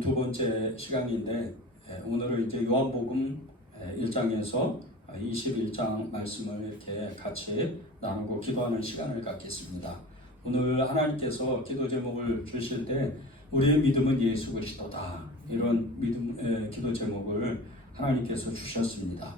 두 번째 시간인데 오늘은 이제 요한복음 1장에서 21장 말씀을 이렇게 같이 나누고 기도하는 시간을 갖겠습니다. 오늘 하나님께서 기도 제목을 주실 때 우리의 믿음은 예수 그리스도다, 이런 기도 제목을 하나님께서 주셨습니다.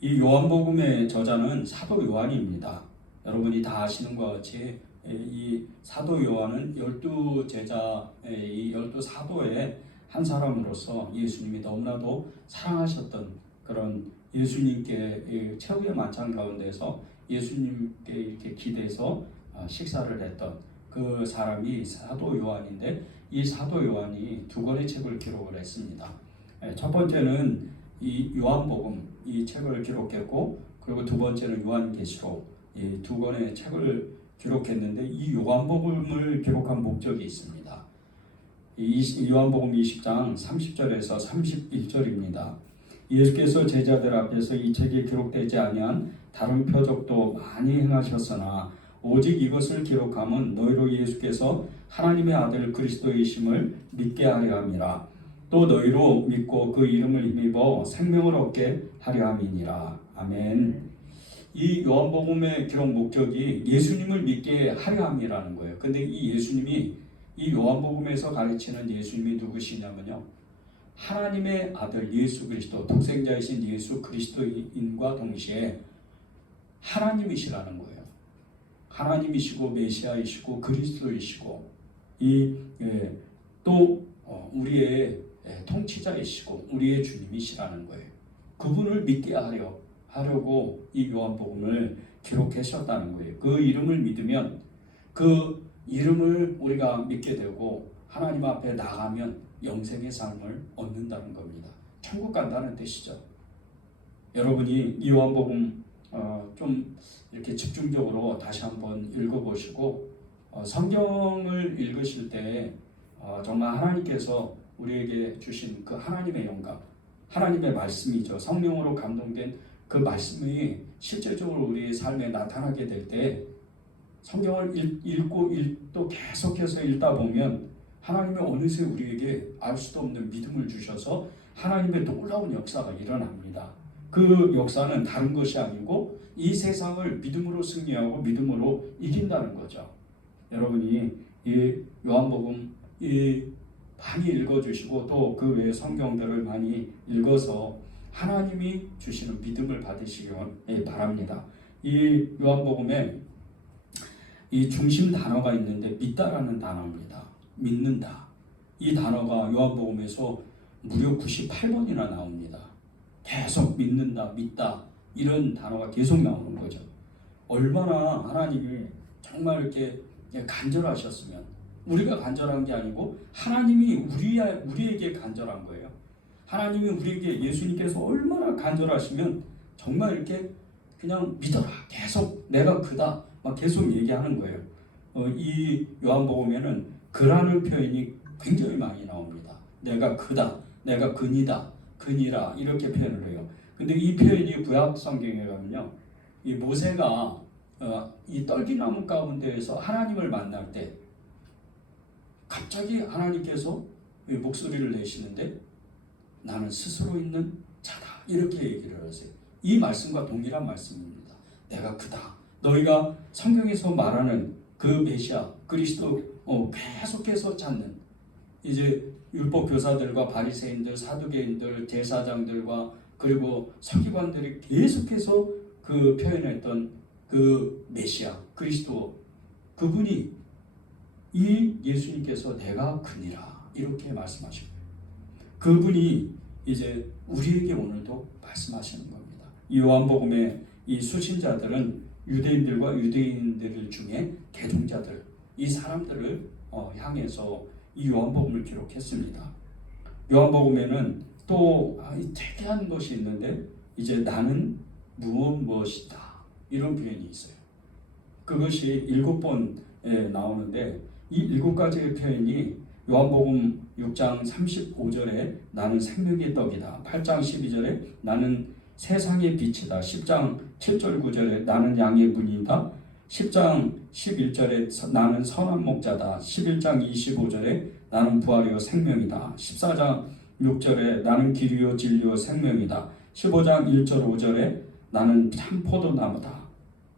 이 요한복음의 저자는 사도 요한입니다. 여러분이 다 아시는 것 같이 이 사도 요한은 12제자, 이 12사도의 한 사람으로서 예수님이 너무나도 사랑하셨던 그런 예수님께 최후의 만찬 가운데서 예수님께 이렇게 기대서 식사를 했던 그 사람이 사도 요한인데, 이 사도 요한이 두 권의 책을 기록을 했습니다. 첫 번째는 이 요한복음, 이 책을 기록했고, 그리고 두 번째는 요한계시록, 이 두 권의 책을 기록했는데, 이 요한복음을 기록한 목적이 있습니다. 이 요한복음 20장 30절에서 31절입니다. 예수께서 제자들 앞에서 이 책에 기록되지 아니한 다른 표적도 많이 행하셨으나 오직 이것을 기록함은 너희로 예수께서 하나님의 아들 그리스도이심을 믿게 하려 함이라. 또 너희로 믿고 그 이름을 힘입어 생명을 얻게 하려 함이니라. 아멘. 이 요한복음의 기록 목적이 예수님을 믿게 하려 함이라는 거예요. 근데 이 예수님이, 이 요한복음에서 가르치는 예수님이 누구시냐면요, 하나님의 아들 예수 그리스도, 독생자이신 예수 그리스도인과 동시에 하나님이시라는 거예요. 하나님이시고 메시아이시고 그리스도이시고 또 우리의 통치자이시고 우리의 주님이시라는 거예요. 그분을 믿게 하려고 이 요한복음을 기록하셨다는 거예요. 그 이름을 믿으면, 그 이름을 우리가 믿게 되고 하나님 앞에 나가면 영생의 삶을 얻는다는 겁니다. 천국 간다는 뜻이죠. 여러분이 이 요한복음 좀 이렇게 집중적으로 다시 한번 읽어보시고 성경을 읽으실 때 정말 하나님께서 우리에게 주신 그 하나님의 영감, 하나님의 말씀이죠. 성령으로 감동된 그 말씀이 실제적으로 우리의 삶에 나타나게 될 때, 성경을 읽고 또 계속해서 읽다 보면 하나님이 어느새 우리에게 알 수도 없는 믿음을 주셔서 하나님의 놀라운 역사가 일어납니다. 그 역사는 다른 것이 아니고 이 세상을 믿음으로 승리하고 믿음으로 이긴다는 거죠. 여러분이 이 요한복음 많이 읽어주시고 또 그 외의 성경들을 많이 읽어서 하나님이 주시는 믿음을 받으시기 바랍니다. 이 요한복음에 이 중심 단어가 있는데 믿다라는 단어입니다. 믿는다. 이 단어가 요한복음에서 무려 98번이나 나옵니다. 계속 믿는다, 믿다, 이런 단어가 계속 나오는 거죠. 얼마나 하나님이 정말 이렇게 간절하셨으면, 우리가 간절한 게 아니고 하나님이 우리에게 간절한 거예요. 하나님이 우리에게, 예수님께서 얼마나 간절하시면 정말 이렇게 그냥 믿어라, 계속 내가 그다, 막 계속 얘기하는 거예요. 이 요한복음에는 그라는 표현이 굉장히 많이 나옵니다. 내가 그다, 내가 그니다, 그니라, 이렇게 표현을 해요. 근데 이 표현이 구약 성경에 가면요, 이 모세가 이 떨기나무 가운데에서 하나님을 만날 때 갑자기 하나님께서 목소리를 내시는데 나는 스스로 있는 자다, 이렇게 얘기를 하세요. 이 말씀과 동일한 말씀입니다. 내가 그다. 너희가 성경에서 말하는 그 메시아 그리스도 계속해서 찾는, 이제 율법 교사들과 바리새인들, 사두개인들, 제사장들과 그리고 서기관들이 계속해서 그 표현했던 그 메시아 그리스도, 그분이, 이 예수님께서 내가 그니라, 이렇게 말씀하십니다. 그분이 이제 우리에게 오늘도 말씀하시는 겁니다. 이 요한복음의 이 수신자들은 유대인들과 유대인들 중에 개종자들, 이 사람들을 향해서 이 요한복음을 기록했습니다. 요한복음에는 또 특이한 것이 있는데, 이제 나는 무엇이다, 이런 표현이 있어요. 그것이 7번에 나오는데, 이 7가지의 표현이 요한복음 6장 35절에 나는 생명의 떡이다, 8장 12절에 나는 세상의 빛이다, 10장 7절 9절에 나는 양의 문이다, 10장 11절에 나는 선한 목자다, 11장 25절에 나는 부활이요 생명이다. 14장 6절에 나는 길이요 진리요 생명이다. 15장 1절 5절에 나는 참 포도나무다.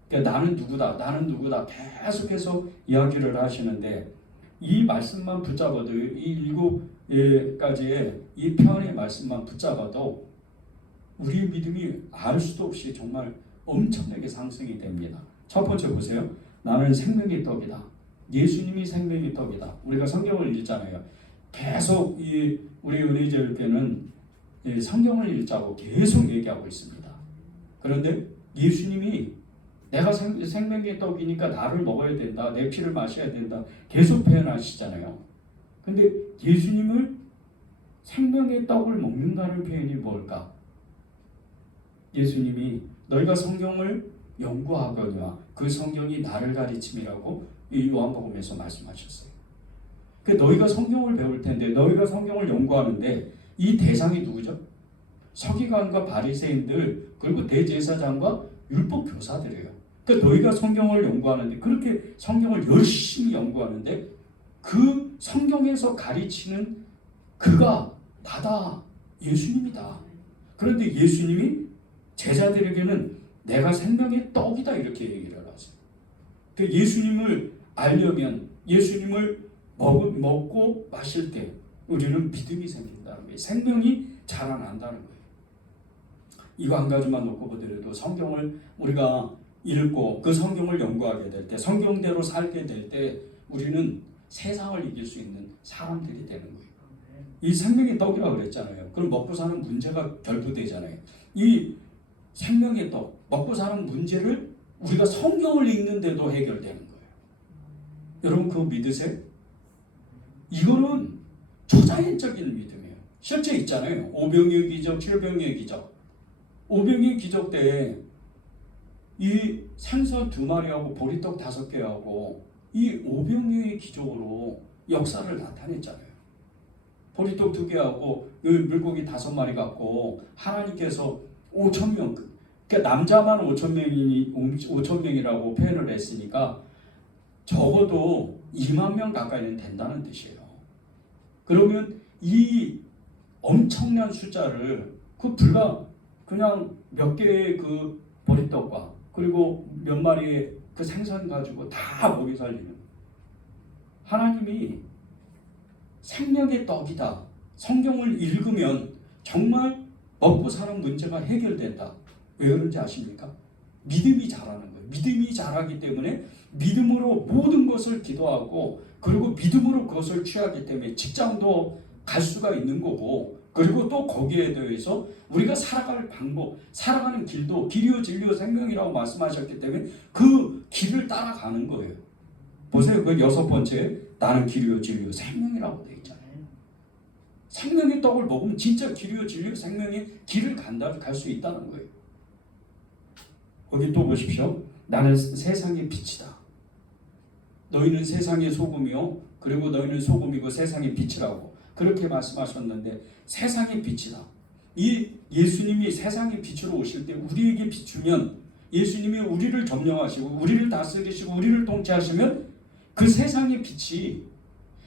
그러니까 나는 누구다, 나는 누구다 계속해서 이야기를 하시는데, 이 말씀만 붙잡아도, 이 7가지의 이 표현의 말씀만 붙잡아도 우리의 믿음이 알 수도 없이 정말 엄청나게 상승이 됩니다. 첫 번째 보세요. 나는 생명의 떡이다. 예수님이 생명의 떡이다. 우리가 성경을 읽잖아요. 계속 우리 은혜제일교회는 성경을 읽자고 계속 얘기하고 있습니다. 그런데 예수님이 내가 생명의 떡이니까 나를 먹어야 된다, 내 피를 마셔야 된다 계속 표현하시잖아요. 근데 예수님을 생명의 떡을 먹는다는 표현이 뭘까? 예수님이 너희가 성경을 연구하거니와 그 성경이 나를 가르침이라고 이 요한복음에서 말씀하셨어요. 너희가 성경을 배울 텐데, 너희가 성경을 연구하는데 이 대상이 누구죠? 서기관과 바리새인들, 그리고 대제사장과 율법 교사들이에요. 너희가 성경을 연구하는데, 그렇게 성경을 열심히 연구하는데 그 성경에서 가르치는 그가 나다, 예수님이다. 그런데 예수님이 제자들에게는 내가 생명의 떡이다 이렇게 얘기를 하세요. 예수님을 알려면, 예수님을 먹고 마실 때 우리는 믿음이 생긴다는 거예요. 생명이 자라난다는 거예요. 이거 한 가지만 놓고 보더라도 성경을 우리가 읽고 그 성경을 연구하게 될 때, 성경대로 살게 될 때 우리는 세상을 이길 수 있는 사람들이 되는 거예요. 이 생명의 떡이라고 그랬잖아요. 그럼 먹고 사는 문제가 결부되잖아요. 이 생명의 떡, 먹고 사는 문제를 우리가 성경을 읽는데도 해결되는 거예요. 여러분 그거 믿으세요? 이거는 초자연적인 믿음이에요. 실제 있잖아요. 오병이의 기적, 칠병이의 기적. 오병이의 기적 때 이 생선 2마리하고 보리떡 5개하고 이 오병이의 기적으로 역사를 나타냈잖아요. 보리떡 2개하고 물고기 5마리 갖고 하나님께서 5,000명, 그러니까 남자만 5,000명이라고 표현을 했으니까 적어도 2만 명 가까이는 된다는 뜻이에요. 그러면 이 엄청난 숫자를 불과 그냥 몇 개의 그 보리떡과 그리고 몇 마리의 그 생선 가지고 다 먹이 살리는, 하나님이 생명의 떡이다. 성경을 읽으면 정말 먹고 사는 문제가 해결된다. 왜 그런지 아십니까? 믿음이 자라는 거예요. 믿음이 자라기 때문에 믿음으로 모든 것을 기도하고, 그리고 믿음으로 그것을 취하기 때문에 직장도 갈 수가 있는 거고, 그리고 또 거기에 대해서 우리가 살아갈 방법, 살아가는 길도 길이요 진리요 생명이라고 말씀하셨기 때문에 그 길을 따라가는 거예요. 보세요. 그 6번째, 나는 길이요 진리요 생명이라고 되어 있잖아요. 생명의 떡을 먹으면 진짜 길이요 진리요 생명의 길을 갈 수 있다는 거예요. 거기 또 보십시오. 나는 세상의 빛이다. 너희는 세상의 소금이요, 그리고 너희는 소금이고 세상의 빛이라고 그렇게 말씀하셨는데, 세상의 빛이다. 이 예수님이 세상의 빛으로 오실 때 우리에게 비추면, 예수님이 우리를 점령하시고 우리를 다스리시고 우리를 통치하시면 그 세상의 빛이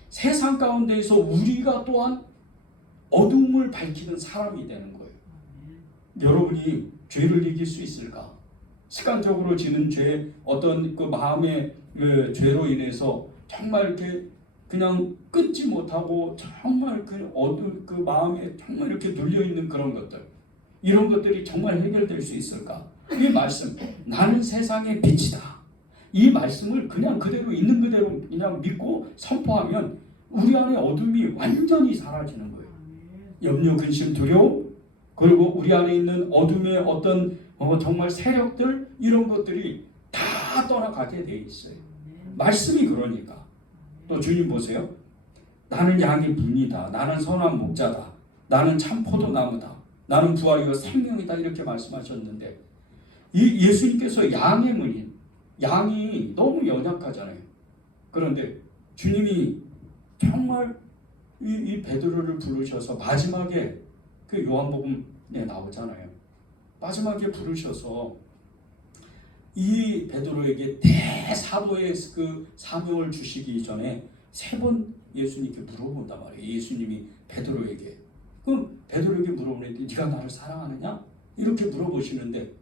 세상 가운데에서 우리가 또한 어둠을 밝히는 사람이 되는 거예요. 여러분이 죄를 이길 수 있을까? 습관적으로 지는 죄, 어떤 그 마음의 그 죄로 인해서 정말 이렇게 그냥 끊지 못하고 정말 그 마음에 정말 이렇게 눌려 있는 그런 것들, 이런 것들이 정말 해결될 수 있을까? 이 말씀, 나는 세상의 빛이다. 이 말씀을 그냥 그대로 있는 그대로 그냥 믿고 선포하면 우리 안에 어둠이 완전히 사라지는 거예요. 염려, 근심, 두려움, 그리고 우리 안에 있는 어둠의 어떤 정말 세력들, 이런 것들이 다 떠나가게 돼 있어요. 말씀이 그러니까. 또 주님 보세요. 나는 양의 분이다. 나는 선한 목자다. 나는 참 포도나무다. 나는 부활이요 생명이다. 이렇게 말씀하셨는데, 이 예수님께서 양의 문인, 양이 너무 연약하잖아요. 그런데 주님이 정말 이 베드로를 부르셔서 마지막에 그 요한복음에 나오잖아요. 마지막에 부르셔서 이 베드로에게 대사도의 그 사명을 주시기 전에 3번 예수님께 물어본단 말이에요. 예수님이 베드로에게. 그럼 베드로에게 물어보는데 네가 나를 사랑하느냐? 이렇게 물어보시는데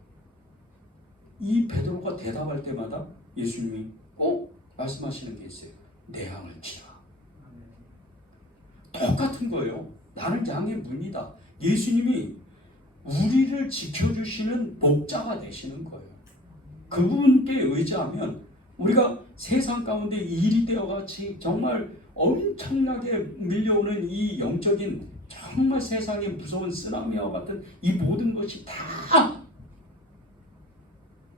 이 베드로가 대답할 때마다 예수님이 꼭 말씀하시는 게 있어요. 내 양을 치라. 똑같은 거예요. 나는 양의 문이다. 예수님이 우리를 지켜주시는 목자가 되시는 거예요. 그분께 의지하면 우리가 세상 가운데 일이 되어같이 정말 엄청나게 밀려오는 이 영적인 정말 세상의 무서운 쓰나미와 같은 이 모든 것이 다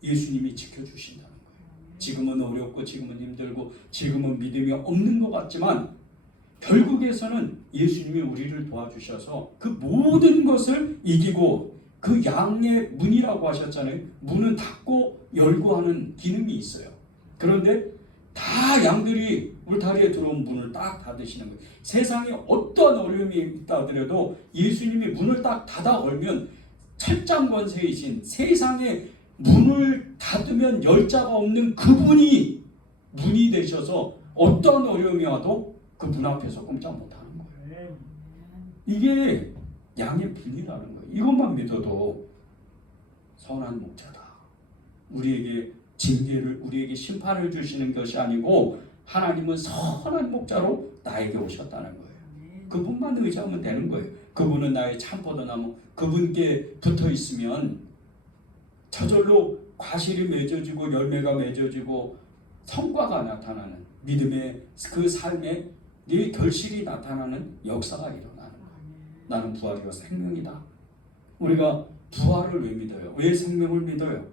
예수님이 지켜주신다는 거예요. 지금은 어렵고 지금은 힘들고 지금은 믿음이 없는 것 같지만 결국에서는 예수님이 우리를 도와주셔서 그 모든 것을 이기고 그 양의 문이라고 하셨잖아요. 문은 닫고 열고 하는 기능이 있어요. 그런데 다 양들이 울타리에 들어온 문을 딱 닫으시는 거예요. 세상에 어떤 어려움이 있다 하더라도 예수님이 문을 딱 닫아 걸면 철장 권세이신 세상에 문을 닫으면 열자가 없는 그분이 문이 되셔서 어떤 어려움이 와도 그 문 앞에서 꼼짝 못하는 거예요. 이게 양의 분이라는 거예요. 이것만 믿어도 선한 목자다. 우리에게 징계를, 우리에게 심판을 주시는 것이 아니고 하나님은 선한 목자로 나에게 오셨다는 거예요. 그분만 의지하면 되는 거예요. 그분은 나의 참포도나무, 그분께 붙어 있으면 저절로 과실이 맺어지고 열매가 맺어지고 성과가 나타나는 믿음의 그 삶에 네 결실이 나타나는 역사가 일어나는 거예요. 나는 부활이요 생명이다. 우리가 부활을 왜 믿어요? 왜 생명을 믿어요?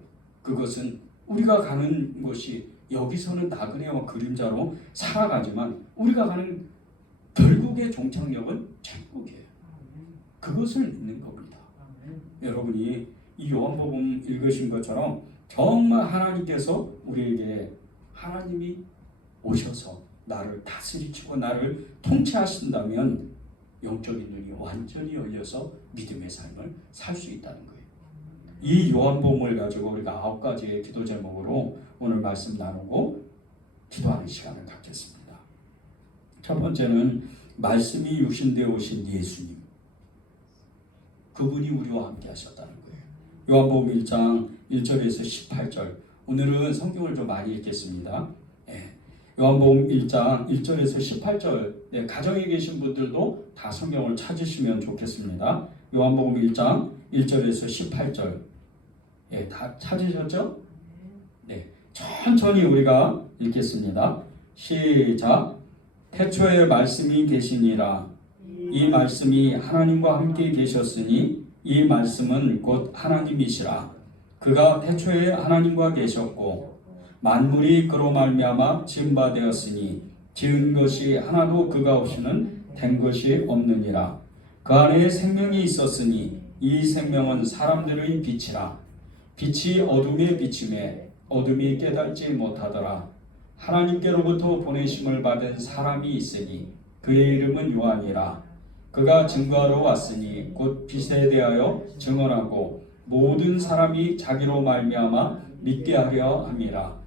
그것은 우리가 가는 것이 여기서는 나그네와 그림자로 살아가지만 우리가 가는 결국의 종착역은 천국이에요. 그것을 믿는 겁니다. 여러분이 이 요한복음 읽으신 것처럼 정말 하나님께서 우리에게 하나님이 오셔서 나를 다스리시고 나를 통치하신다면 영적인 눈이 완전히 열려서 믿음의 삶을 살 수 있다는 거예요. 이 요한복음을 가지고 우리가 9가지의 기도 제목으로 오늘 말씀 나누고 기도하는 시간을 갖겠습니다. 첫 번째는 말씀이 육신되어 오신 예수님. 그분이 우리와 함께 하셨다는 거예요. 요한복음 1장 1절에서 18절. 오늘은 성경을 좀 많이 읽겠습니다. 요한복음 1장 1절에서 18절. 가정에 계신 분들도 다 성경을 찾으시면 좋겠습니다. 요한복음 1장 1절에서 18절. 다 찾으셨죠? 네. 천천히 우리가 읽겠습니다. 시작. 태초에 말씀이 계시니라. 이 말씀이 하나님과 함께 계셨으니 이 말씀은 곧 하나님이시라. 그가 태초에 하나님과 계셨고 만물이 그로 말미암아 지은 바 되었으니 지은 것이 하나도 그가 없이는 된 것이 없느니라. 그 안에 생명이 있었으니 이 생명은 사람들의 빛이라. 빛이 어둠에 비침에 어둠이 깨닫지 못하더라. 하나님께로부터 보내심을 받은 사람이 있으니 그의 이름은 요한이라. 그가 증거하러 왔으니 곧 빛에 대하여 증언하고 모든 사람이 자기로 말미암아 믿게 하려 함이라.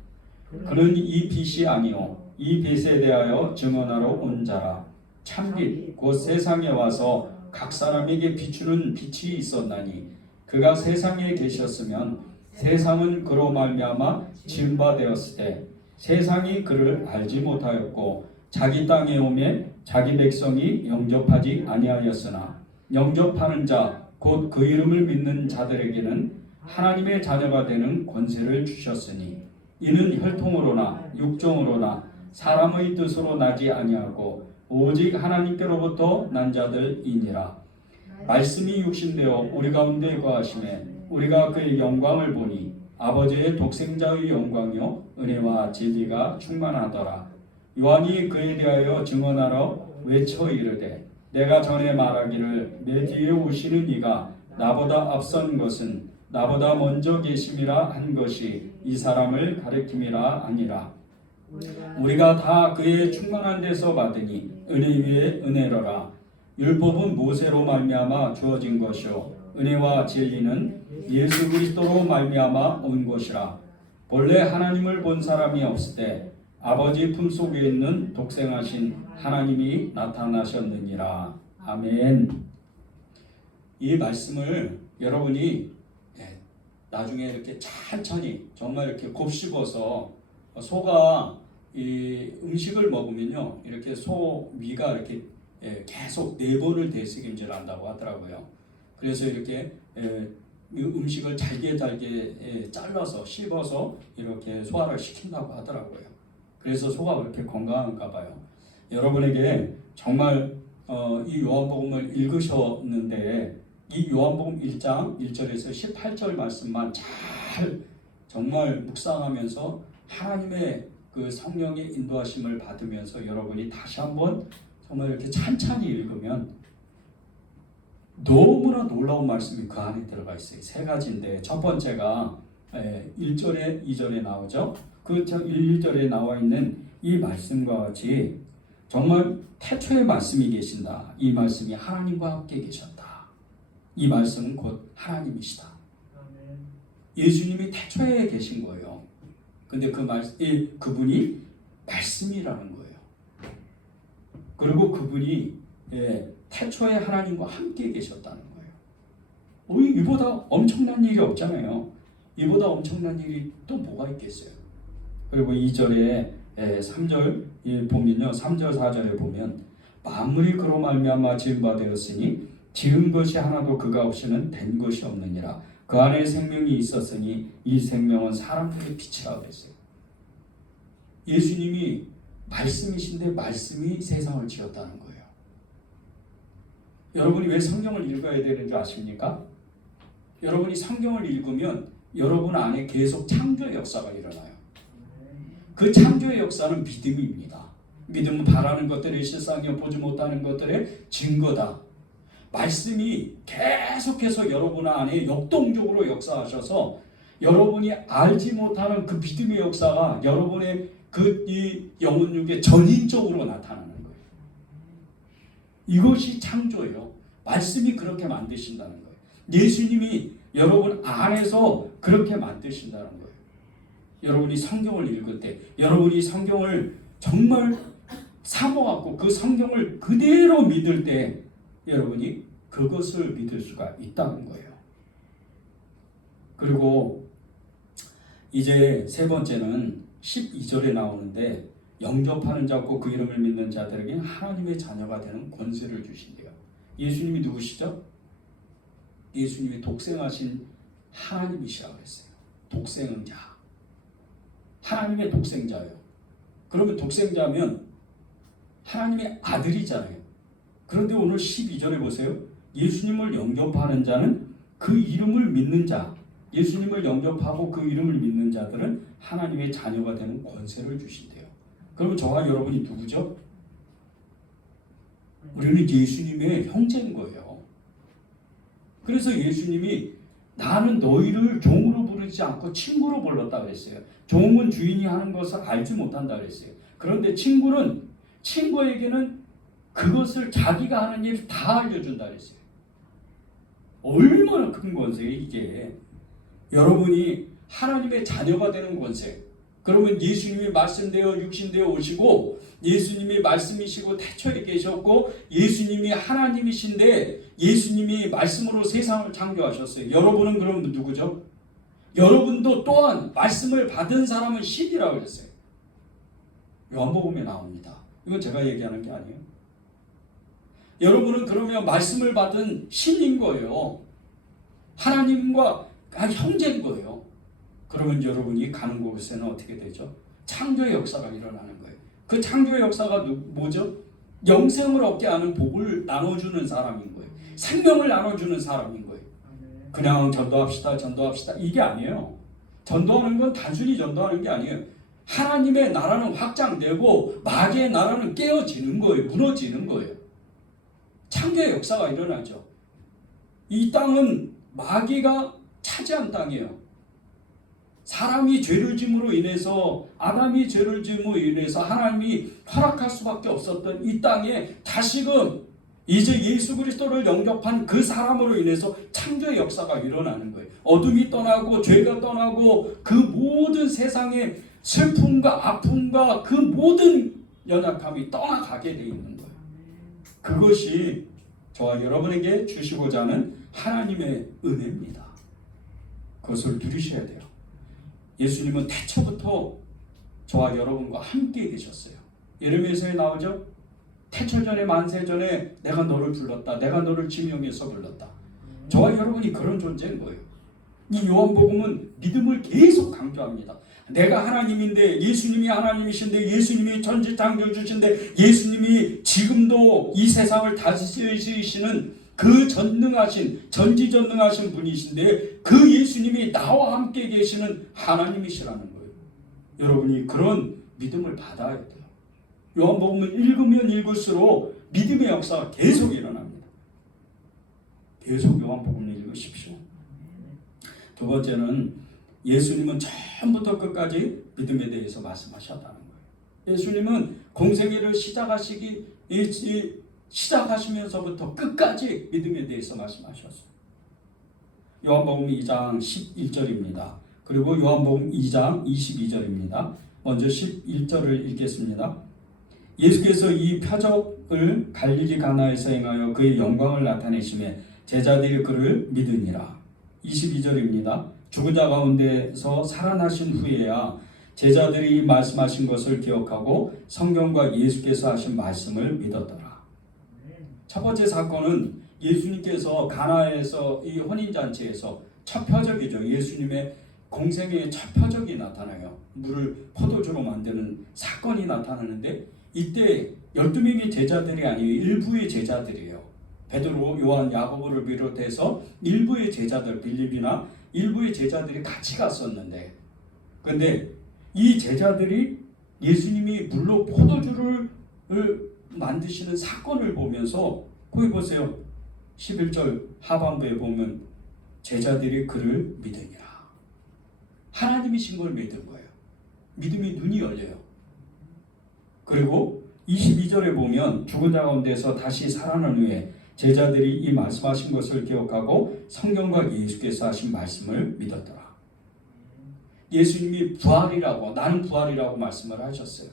그는 이 빛이 아니요 이 빛에 대하여 증언하러 온 자라. 참빛 곧 세상에 와서 각 사람에게 비추는 빛이 있었나니 그가 세상에 계셨으면 세상은 그로 말미암아 지은 바 되었을 때 세상이 그를 알지 못하였고 자기 땅에 오매 자기 백성이 영접하지 아니하였으나 영접하는 자 곧 그 이름을 믿는 자들에게는 하나님의 자녀가 되는 권세를 주셨으니 이는 혈통으로나 육정으로나 사람의 뜻으로 나지 아니하고 오직 하나님께로부터 난 자들이니라. 말씀이 육신되어 우리 가운데 거하심에 우리가 그의 영광을 보니 아버지의 독생자의 영광이요 은혜와 진리가 충만하더라. 요한이 그에 대하여 증언하러 외쳐 이르되 내가 전에 말하기를 내 뒤에 오시는 이가 나보다 앞선 것은 나보다 먼저 계심이라 한 것이 이 사람을 가리킴이라 아니라. 우리가 다 그의 충만한 데서 받으니 은혜 위에 은혜로라. 율법은 모세로 말미암아 주어진 것이요 은혜와 진리는 예수 그리스도로 말미암아 온 것이라. 본래 하나님을 본 사람이 없을 때 아버지 품속에 있는 독생하신 하나님이 나타나셨느니라. 아멘. 이 말씀을 여러분이 나중에 이렇게 천천히 정말 이렇게 곱씹어서 소가 이 음식을 먹으면요 이렇게 소 위가 이렇게 계속 4번을 되새김질한다고 하더라고요. 그래서 이렇게 음식을 잘게 잘라서 씹어서 이렇게 소화를 시킨다고 하더라고요. 그래서 소가 그렇게 건강한가 봐요. 여러분에게 정말 이 요한복음을 읽으셨는데 이 요한복음 1장 1절에서 18절 말씀만 잘 정말 묵상하면서 하나님의 그 성령의 인도하심을 받으면서 여러분이 다시 한번 정말 이렇게 찬찬히 읽으면 너무나 놀라운 말씀이 그 안에 들어가 있어요. 3가지인데 첫 번째가 1절에 2절에 나오죠. 그 1절에 나와 있는 이 말씀과 같이 정말 태초의 말씀이 계신다. 이 말씀이 하나님과 함께 계셨다. 이 말씀은 곧 하나님이시다. 예수님이 태초에 계신 거예요. 근데 그분이 말씀이라는 거예요. 그리고 그분이 태초에 하나님과 함께 계셨다는 거예요. 이보다 엄청난 일이 없잖아요. 이보다 엄청난 일이 또 뭐가 있겠어요. 그리고 2절에 3절 보면요. 3절 4절에 보면 만물이 그로 말미암아 지은 바 되었으니 지은 것이 하나도 그가 없이는 된 것이 없느니라. 그 안에 생명이 있었으니 이 생명은 사람들의 빛이라고 했어요. 예수님이 말씀이신데 말씀이 세상을 지었다는 거예요. 여러분이 왜 성경을 읽어야 되는 줄 아십니까? 여러분이 성경을 읽으면 여러분 안에 계속 창조의 역사가 일어나요. 그 창조의 역사는 믿음입니다. 믿음은 바라는 것들의 실상이요 보지 못하는 것들의 증거다. 말씀이 계속해서 여러분 안에 역동적으로 역사하셔서 여러분이 알지 못하는 그 믿음의 역사가 여러분의 이 영혼육에 전인적으로 나타나는 거예요. 이것이 창조예요. 말씀이 그렇게 만드신다는 거예요. 예수님이 여러분 안에서 그렇게 만드신다는 거예요. 여러분이 성경을 읽을 때 여러분이 성경을 정말 사모하고 그 성경을 그대로 믿을 때 여러분이 그것을 믿을 수가 있다는 거예요. 그리고 이제 3번째는 12절에 나오는데 영접하는 자고 그 이름을 믿는 자들에게 하나님의 자녀가 되는 권세를 주신대요. 예수님이 누구시죠? 예수님이 독생하신 하나님이시라고 했어요. 독생자. 하나님의 독생자예요. 그러면 독생자면 하나님의 아들이잖아요. 그런데 오늘 12절에 보세요. 예수님을 영접하는 자는 그 이름을 믿는 자, 예수님을 영접하고 그 이름을 믿는 자들은 하나님의 자녀가 되는 권세를 주신대요. 그러면 저와 여러분이 누구죠? 우리는 예수님의 형제인 거예요. 그래서 예수님이 나는 너희를 종으로 부르지 않고 친구로 불렀다 그랬어요. 종은 주인이 하는 것을 알지 못한다 그랬어요. 그런데 친구에게는 그것을 자기가 하는 일 다 알려준다 그랬어요. 얼마나 큰 권세예요 이게. 여러분이 하나님의 자녀가 되는 권세. 그러면 예수님이 말씀되어 육신되어 오시고 예수님이 말씀이시고 태초에 계셨고 예수님이 하나님이신데 예수님이 말씀으로 세상을 창조하셨어요. 여러분은 그럼 누구죠? 여러분도 또한 말씀을 받은 사람은 신이라고 그랬어요. 요한복음에 나옵니다. 이건 제가 얘기하는 게 아니에요. 여러분은 그러면 말씀을 받은 신인 거예요. 하나님과 형제인 거예요. 그러면 여러분이 가는 곳에는 어떻게 되죠? 창조의 역사가 일어나는 거예요. 그 창조의 역사가 뭐죠? 영생을 얻게 하는 복을 나눠주는 사람인 거예요. 생명을 나눠주는 사람인 거예요. 그냥 전도합시다 이게 아니에요. 전도하는 건 단순히 전도하는 게 아니에요. 하나님의 나라는 확장되고 마귀의 나라는 깨어지는 거예요. 무너지는 거예요. 창조의 역사가 일어나죠. 이 땅은 마귀가 차지한 땅이에요. 사람이 죄를 짐으로 인해서 아담이 죄를 짐으로 인해서 하나님이 허락할 수밖에 없었던 이 땅에 다시금 이제 예수 그리스도를 영접한 그 사람으로 인해서 창조의 역사가 일어나는 거예요. 어둠이 떠나고 죄가 떠나고 그 모든 세상의 슬픔과 아픔과 그 모든 연약함이 떠나가게 돼 있는 거예요. 그것이 저와 여러분에게 주시고자 하는 하나님의 은혜입니다. 그것을 누리셔야 돼요. 예수님은 태초부터 저와 여러분과 함께 계셨어요. 예레미야서에 나오죠. 태초 전에 만세 전에 내가 너를 불렀다. 내가 너를 지명해서 불렀다. 저와 여러분이 그런 존재인 거예요. 이 요한복음은 믿음을 계속 강조합니다. 내가 하나님인데, 예수님이 하나님이신데, 예수님이 천지창조주신데, 예수님이 지금도 이 세상을 다스리시는 그 전지전능하신 분이신데, 그 예수님이 나와 함께 계시는 하나님이시라는 거예요. 여러분이 그런 믿음을 받아야 돼요. 요한복음을 읽으면 읽을수록 믿음의 역사가 계속 일어납니다. 계속 요한복음을 읽으십시오. 두 번째는 예수님은 처음부터 끝까지 믿음에 대해서 말씀하셨다는 거예요. 예수님은 공생애를 시작하시면서부터 끝까지 믿음에 대해서 말씀하셨어요. 요한복음 2장 11절입니다. 그리고 요한복음 2장 22절입니다. 먼저 11절을 읽겠습니다. 예수께서 이 표적을 갈릴리 가나에서 행하여 그의 영광을 나타내시매 제자들이 그를 믿으니라. 22절입니다. 죽은 자 가운데서 살아나신 후에야 제자들이 말씀하신 것을 기억하고 성경과 예수께서 하신 말씀을 믿었더라. 첫 번째 사건은 예수님께서 가나에서 이 혼인잔치에서 첫 표적이죠. 예수님의 공생애의 첫 표적이 나타나요. 물을 포도주로 만드는 사건이 나타나는데 이때 12명의 제자들이 아니에요. 일부의 제자들이에요. 베드로, 요한, 야고보를 비롯해서 일부의 제자들, 빌립이나 일부의 제자들이 같이 갔었는데, 근데 이 제자들이 예수님이 물로 포도주를 만드시는 사건을 보면서, 거기 보세요. 11절 하반부에 보면 제자들이 그를 믿으니라. 하나님이신 걸 믿은 거예요. 믿음이 눈이 열려요. 그리고 22절에 보면 죽은 자 가운데서 다시 살아난 후에 제자들이 이 말씀하신 것을 기억하고 성경과 예수께서 하신 말씀을 믿었더라. 예수님이 부활이라고, 나는 부활이라고 말씀을 하셨어요.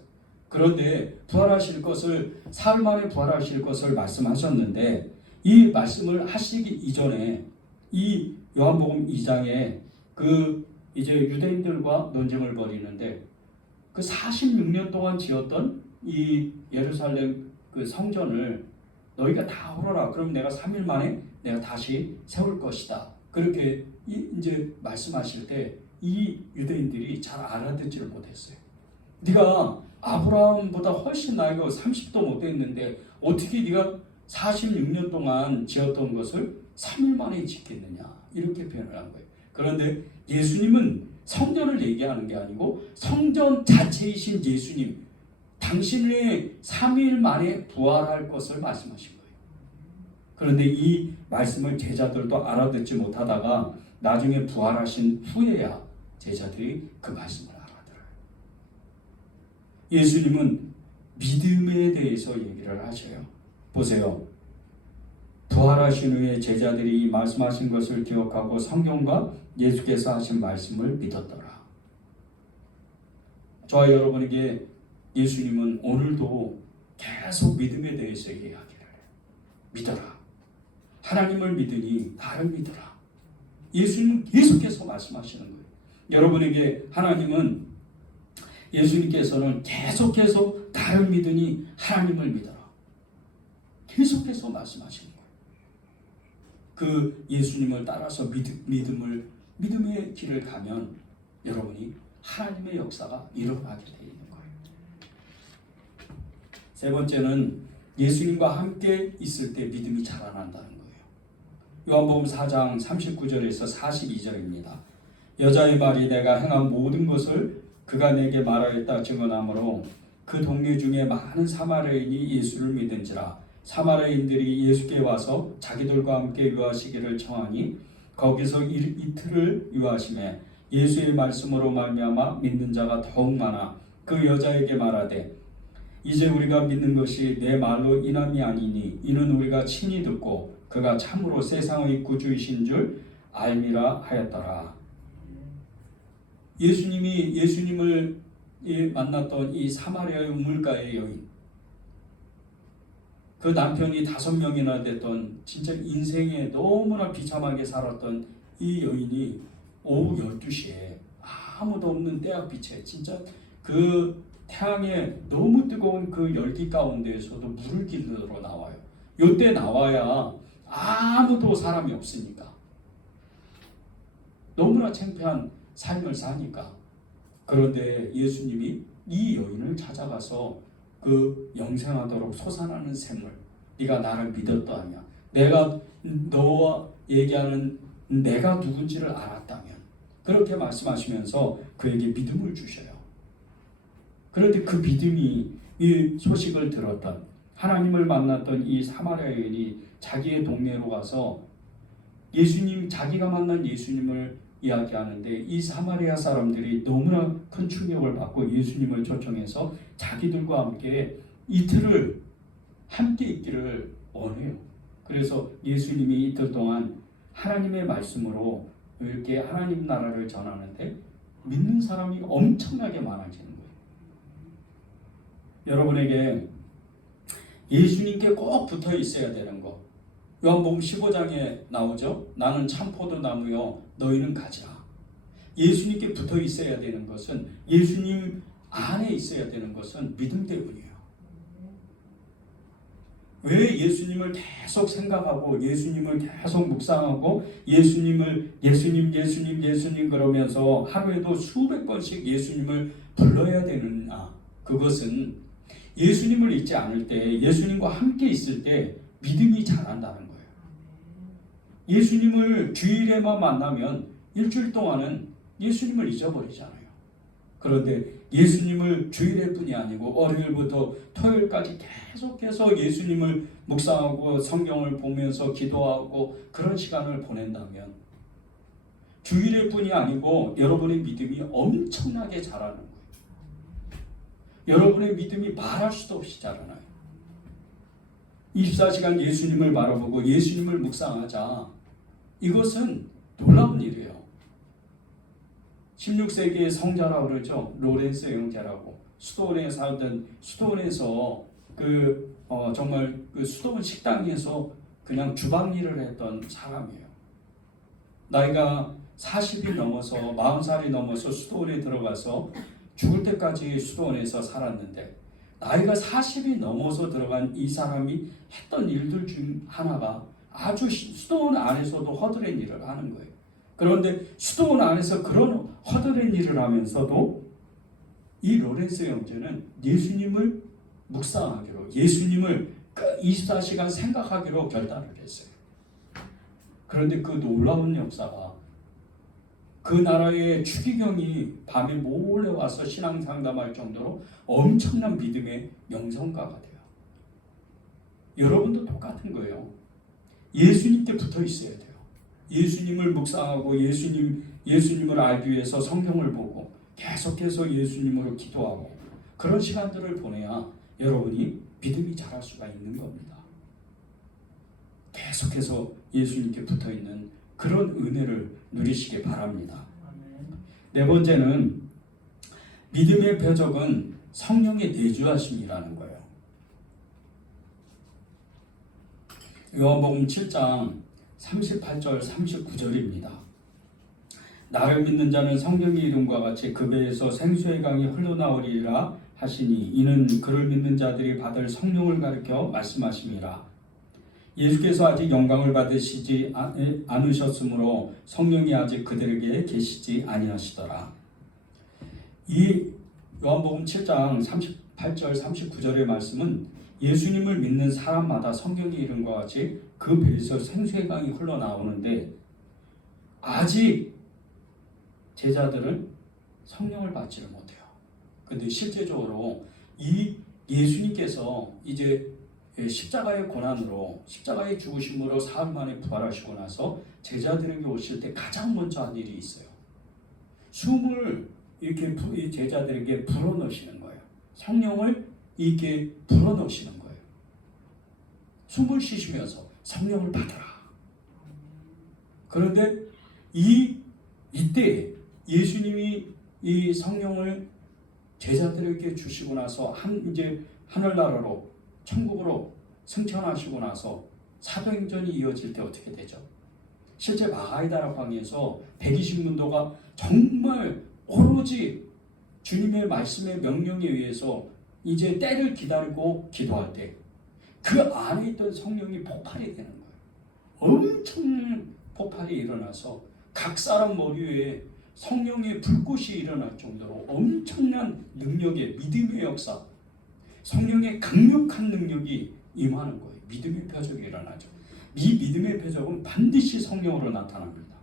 그런데 부활하실 것을, 사흘 만에 부활하실 것을 말씀하셨는데 이 말씀을 하시기 이전에 이 요한복음 2장에 이제 유대인들과 논쟁을 벌이는데 그 46년 동안 지었던 이 예루살렘 그 성전을 너희가 다 헐어라. 그럼 내가 3일 만에 내가 다시 세울 것이다. 그렇게 이제 말씀하실 때 이 유대인들이 잘 알아듣지를 못했어요. 네가 아브라함보다 훨씬 나이가 30도 못 됐는데 어떻게 네가 46년 동안 지었던 것을 3일 만에 짓겠느냐. 이렇게 표현을 한 거예요. 그런데 예수님은 성전을 얘기하는 게 아니고 성전 자체이신 예수님, 당신의 3일 만에 부활할 것을 말씀하신 거예요. 그런데 이 말씀을 제자들도 알아듣지 못하다가 나중에 부활하신 후에야 제자들이 그 말씀을 알아들어요. 예수님은 믿음에 대해서 얘기를 하셔요. 보세요. 부활하신 후에 제자들이 말씀하신 것을 기억하고 성경과 예수께서 하신 말씀을 믿었더라. 저와 여러분에게 예수님은 오늘도 계속 믿음에 대해서 이야기를 해요. 믿어라. 하나님을 믿으니 나를 믿어라. 예수님은 계속해서 말씀하시는 거예요. 여러분에게 하나님은, 예수님께서는 계속해서 나를 믿으니 하나님을 믿어라. 계속해서 말씀하시는 거예요. 그 예수님을 따라서 믿음의 길을 가면 여러분이 하나님의 역사가 일어나게 되어 있는 거예요. 세 번째는 예수님과 함께 있을 때 믿음이 자라난다는 거예요. 요한복음 4장 39절에서 42절입니다. 여자의 말이 내가 행한 모든 것을 그가 내게 말하였다 증언하므로 그 동네 중에 많은 사마리아인이 예수를 믿은지라. 사마리아인들이 예수께 와서 자기들과 함께 유하시기를 청하니 거기서 이틀을 유하시매 예수의 말씀으로 말미암아 믿는 자가 더욱 많아 그 여자에게 말하되 이제 우리가 믿는 것이 내 말로 인함이 아니니 이는 우리가 친히 듣고 그가 참으로 세상의 구주이신 줄 알미라 하였더라. 예수님을 만났던 이 사마리아의 우물가의 여인, 그 남편이 5명이나 됐던 진짜 인생에 너무나 비참하게 살았던 이 여인이 오후 12시에 아무도 없는 때학빛에 진짜 그 태양에 너무 뜨거운 그 열기 가운데에서도 물을 길러 나와요. 이때 나와야 아무도 사람이 없으니까. 너무나 창피한 삶을 사니까. 그런데 예수님이 이 여인을 찾아가서 그 영생하도록 솟아나는 샘물, 네가 나를 믿었다냐, 내가 너와 얘기하는 내가 누군지를 알았다면, 그렇게 말씀하시면서 그에게 믿음을 주셔요. 그런데 그 믿음이, 이 소식을 들었던, 하나님을 만났던 이 사마리아 여인이 자기의 동네로 가서 자기가 만난 예수님을 이야기하는데, 이 사마리아 사람들이 너무나 큰 충격을 받고 예수님을 초청해서 자기들과 함께 이틀을 함께 있기를 원해요. 그래서 예수님이 이틀 동안 하나님의 말씀으로 이렇게 하나님 나라를 전하는데 믿는 사람이 엄청나게 많아지는 거예요. 여러분에게 예수님께 꼭 붙어 있어야 되는 거, 요한복음 15장에 나오죠. 나는 참포도나무요 너희는 가지야. 예수님께 붙어 있어야 되는 것은, 예수님 안에 있어야 되는 것은 믿음 때문이에요. 왜 예수님을 계속 생각하고 예수님을 계속 묵상하고 예수님 그러면서 하루에도 수백 번씩 예수님을 불러야 되느냐? 그것은 예수님을 잊지 않을 때, 예수님과 함께 있을 때 믿음이 자란다는 거예요. 예수님을 주일에만 만나면 일주일 동안은 예수님을 잊어버리잖아요. 그런데 예수님을 주일에 뿐이 아니고 월요일부터 토요일까지 계속해서 예수님을 묵상하고 성경을 보면서 기도하고 그런 시간을 보낸다면 주일에 뿐이 아니고 여러분의 믿음이 엄청나게 자라는 거예요. 여러분의 믿음이 말할 수도 없이 자라나요. 24시간 예수님을 바라보고 예수님을 묵상하자. 이것은 놀라운 일이에요. 16세기의 성자라고 그러죠. 로렌스 형제라고. 수도원에 살던, 수도원에서 정말 그 수도원 식당에서 그냥 주방 일을 했던 사람이에요. 나이가 40이 넘어서 40살이 넘어서 수도원에 들어가서 죽을 때까지 수도원에서 살았는데, 나이가 40이 넘어서 들어간 이 사람이 했던 일들 중 하나가 아주 수도원 안에서도 허드렛 일을 하는 거예요. 그런데 수도원 안에서 그런 허드렛 일을 하면서도 이 로렌스 형제는 예수님을 묵상하기로, 예수님을 24시간 생각하기로 결단을 했어요. 그런데 그 놀라운 역사가, 그 나라의 추기경이 밤에 몰래 와서 신앙 상담할 정도로 엄청난 믿음의 명성가가 돼요. 여러분도 똑같은 거예요. 예수님께 붙어 있어야 돼요. 예수님을 묵상하고 예수님을 알기 위해서 성경을 보고 계속해서 예수님으로 기도하고 그런 시간들을 보내야 여러분이 믿음이 자랄 수가 있는 겁니다. 계속해서 예수님께 붙어 있는 그런 은혜를 누리시기 바랍니다. 네 번째는 믿음의 표적은 성령의 내주하심이라는 거예요. 요한복음 7장 38절 39절입니다. 나를 믿는 자는 성령의 이름과 같이 그 배에서 생수의 강이 흘러나오리라 하시니 이는 그를 믿는 자들이 받을 성령을 가리켜 말씀하심이라. 예수께서 아직 영광을 받으시지 않으셨으므로 성령이 아직 그들에게 계시지 아니하시더라. 이 요한복음 7장 38절 39절의 말씀은 예수님을 믿는 사람마다 성경의 이름과 같이 그 배에서 생수의 강이 흘러나오는데, 아직 제자들은 성령을 받지를 못해요. 그런데 실제적으로 이 예수님께서 이제 십자가의 고난으로, 십자가의 죽으심으로 사흘 만에 부활하시고 나서 제자들에게 오실 때 가장 먼저 한 일이 있어요. 숨을 이렇게 제자들에게 불어넣으시는 거예요. 성령을 이렇게 불어넣으시는 거예요. 숨을 쉬시면서 성령을 받아라. 그런데 이때 예수님이 이 성령을 제자들에게 주시고 나서 이제 하늘나라로 천국으로 승천하시고 나서 사도행전이 이어질 때 어떻게 되죠? 실제 마가이다라 광야에서 120문도가 정말 오로지 주님의 말씀의 명령에 의해서 이제 때를 기다리고 기도할 때 그 안에 있던 성령이 폭발이 되는 거예요. 엄청난 폭발이 일어나서 각 사람 머리 위에 성령의 불꽃이 일어날 정도로 엄청난 능력의 믿음의 역사, 성령의 강력한 능력이 임하는 거예요. 믿음의 표적이 일어나죠. 이 믿음의 표적은 반드시 성령으로 나타납니다.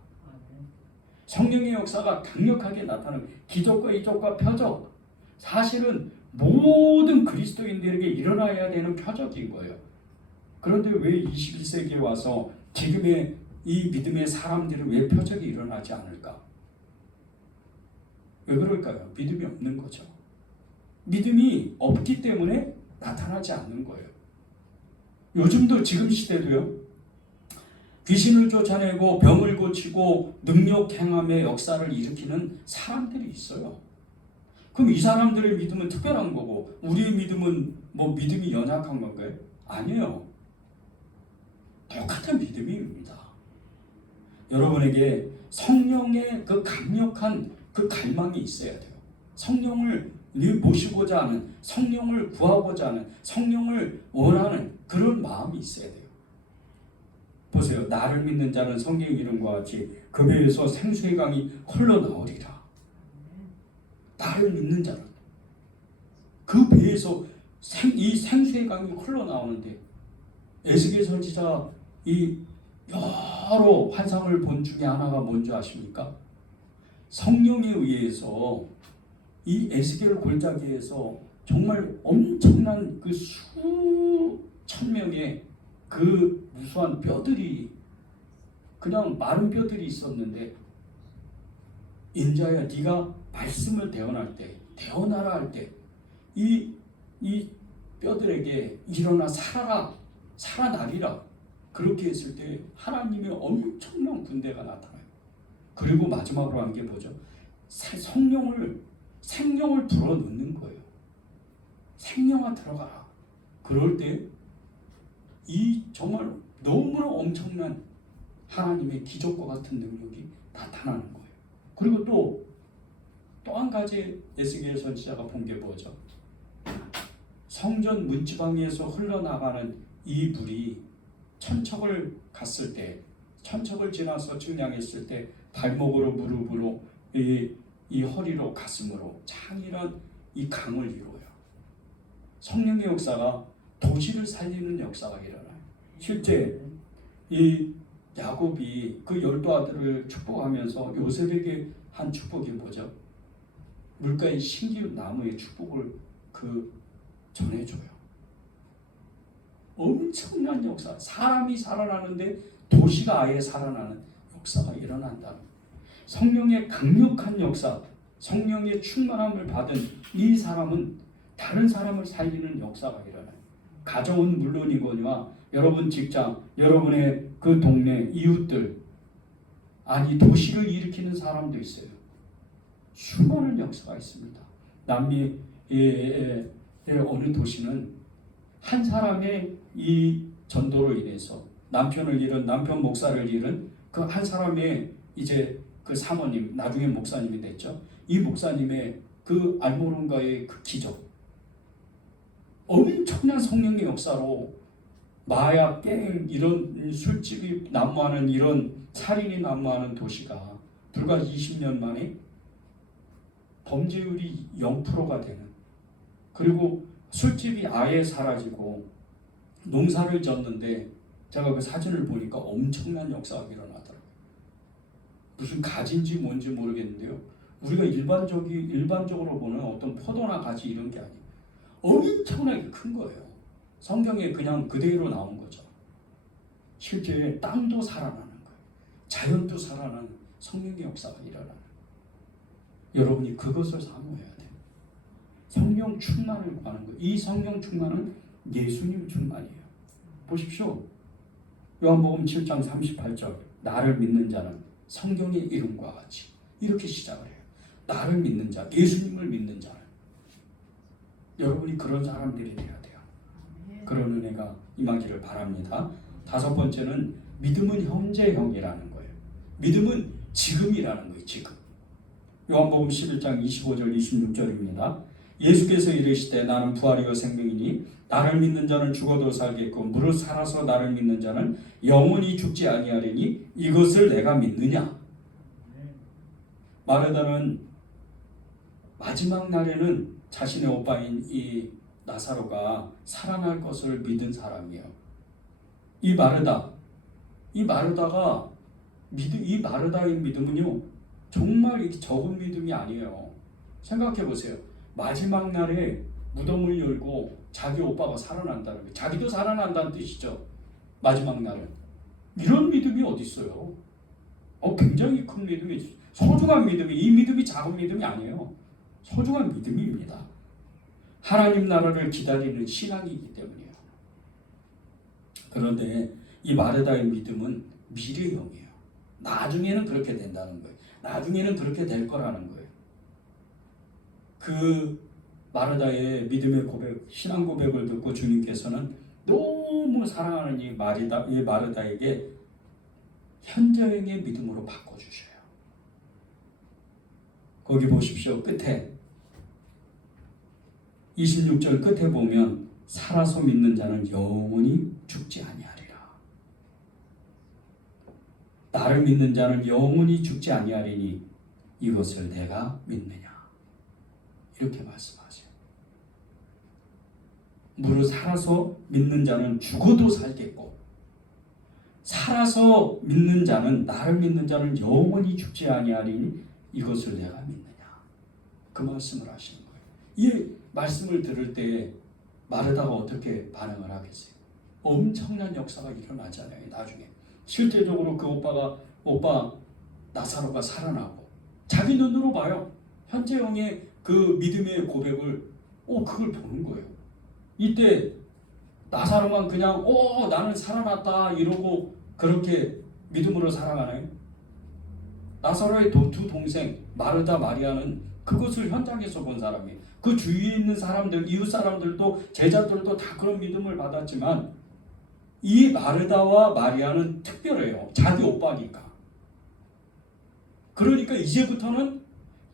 성령의 역사가 강력하게 나타나는 기적과 이적과 표적, 사실은 모든 그리스도인들에게 일어나야 되는 표적인 거예요. 그런데 왜 21세기에 와서 지금의 이 믿음의 사람들은 왜 표적이 일어나지 않을까? 왜 그럴까요? 믿음이 없는 거죠. 믿음이 없기 때문에 나타나지 않는 거예요. 요즘도 지금 시대도요. 귀신을 쫓아내고 병을 고치고 능력 행함의 역사를 일으키는 사람들이 있어요. 그럼 이 사람들의 믿음은 특별한 거고 우리의 믿음은 뭐 믿음이 연약한 건가요? 아니에요. 똑같은 믿음입니다. 여러분에게 성령의 그 강력한 그 갈망이 있어야 돼요. 성령을 모시고자 하는, 성령을 구하고자 하는, 성령을 원하는 그런 마음이 있어야 돼요. 보세요. 나를 믿는 자는 성경 이름과 같이 그 배에서 생수의 강이 흘러나오리라. 나를 믿는 자는 그 배에서 이 생수의 강이 흘러나오는데 에스겔 선지자 이 여러 환상을 본 중에 하나가 뭔지 아십니까? 성령에 의해서 이 에스겔 골짜기에서 정말 엄청난 그 수천 명의 그 무수한 뼈들이 그냥 마른 뼈들이 있었는데 인자야 네가 말씀을 대언할 때 대언하라 할 때 이 뼈들에게 일어나 살아나리라 그렇게 했을 때 하나님의 엄청난 군대가 나타나요. 그리고 마지막으로 한 게 뭐죠? 생명을 불어넣는 거예요. 생명아 들어가라. 그럴 때 이 정말 너무나 엄청난 하나님의 기적과 같은 능력이 나타나는 거예요. 그리고 또 한 가지 에스겔 선지자가 본 게 뭐죠? 성전 문지방에서 흘러나가는 이 물이 천척을 갔을 때, 천척을 지나서 측량했을 때 발목으로 무릎으로 이 허리로 가슴으로 창이란 이 강을 이루어요. 성령의 역사가 도시를 살리는 역사가 일어나요. 실제 이 야곱이 그 12 아들을 축복하면서 요셉에게 한 축복이 뭐죠? 물가의 신기루 나무의 축복을 전해줘요. 엄청난 역사. 사람이 살아나는데 도시가 아예 살아나는 역사가 일어난다는 성령의 강력한 역사, 성령의 충만함을 받은 이 사람은 다른 사람을 살리는 역사가 일어나요. 가정은 물론이거니와 여러분 직장, 여러분의 그 동네, 이웃들, 아니 도시를 일으키는 사람도 있어요. 수많은 역사가 있습니다. 남미의 어느 도시는 한 사람의 이 전도로 인해서 남편을 잃은, 남편 목사를 잃은 그 한 사람의 이제 그 사모님, 나중에 목사님이 됐죠. 이 목사님의 그 알모론가의 그 기적, 엄청난 성령의 역사로 마약, 게임, 이런 술집이 난무하는 이런 살인이 난무하는 도시가 불과 20년 만에 범죄율이 0%가 되는, 그리고 술집이 아예 사라지고 농사를 졌는데 제가 그 사진을 보니까 엄청난 역사가 일어나더라고요. 무슨 가지인지 뭔지 모르겠는데요. 우리가 일반적으로 보는 어떤 포도나 가지 이런 게 아니에요. 엄청나게 큰 거예요. 성경에 그냥 그대로 나온 거죠. 실제 땅도 살아나는 거예요. 자연도 살아나는 성령의 역사가 일어나는 거예요. 여러분이 그것을 사모해야 돼요. 성령 충만을 구하는 거예요. 이 성령 충만은 예수님 충만이에요. 보십시오. 요한복음 7장 38절 나를 믿는 자는 성경의 이름과 같이 이렇게 시작을 해요. 나를 믿는 자, 예수님을 믿는 자는 여러분이 그런 사람들이 돼야 돼요. 그런 은혜가 임하기를 바랍니다. 다섯 번째는 믿음은 현재형이라는 거예요. 믿음은 지금이라는 거예요. 지금. 요한복음 11장 25절 26절입니다. 예수께서 이르시되 나는 부활이요 생명이니 나를 믿는 자는 죽어도 살겠고 무릇 살아서 나를 믿는 자는 영원히 죽지 아니하리니 이것을 내가 믿느냐. 마르다는 마지막 날에는 자신의 오빠인 이 나사로가 살아날 것을 믿은 사람이에요. 이 마르다가 이 마르다의 믿음은요 정말 적은 믿음이 아니에요. 생각해 보세요. 마지막 날에 무덤을 열고 자기 오빠가 살아난다는 거예요. 자기도 살아난다는 뜻이죠. 마지막 날은. 이런 믿음이 어디 있어요? 굉장히 큰 믿음이, 소중한 믿음이, 이 믿음이 작은 믿음이 아니에요. 소중한 믿음입니다. 하나님 나라를 기다리는 신앙이기 때문이에요. 그런데 이 마르다의 믿음은 미래형이에요. 나중에는 그렇게 된다는 거예요. 나중에는 그렇게 될 거라는 거예요. 그 마르다의 믿음의 고백, 신앙 고백을 듣고 주님께서는 너무 사랑하는 이 마르다에게 현재형의 믿음으로 바꿔주셔요. 거기 보십시오. 끝에 26절 끝에 보면 살아서 믿는 자는 영원히 죽지 아니하리라. 나를 믿는 자는 영원히 죽지 아니하리니 이것을 내가 믿느냐. 이렇게 말씀하세요. 무릇 살아서 믿는 자는 죽어도 살겠고 살아서 믿는 자는 나를 믿는 자는 영원히 죽지 아니하리니 이것을 내가 믿느냐. 그 말씀을 하시는 거예요. 이 말씀을 들을 때 마르다가 어떻게 반응을 하겠어요? 엄청난 역사가 일어나잖아요. 나중에 실제적으로 그 오빠 나사로가 살아나고 자기 눈으로 봐요. 현재형의 그 믿음의 고백을 그걸 보는 거예요. 이때 나사로만 그냥 나는 살아났다 이러고 그렇게 믿음으로 살아가나요? 나사로의 두 동생 마르다 마리아는 그것을 현장에서 본 사람이에요. 그 주위에 있는 사람들, 이웃 사람들도 제자들도 다 그런 믿음을 받았지만 이 마르다와 마리아는 특별해요. 자기 오빠니까. 그러니까 이제부터는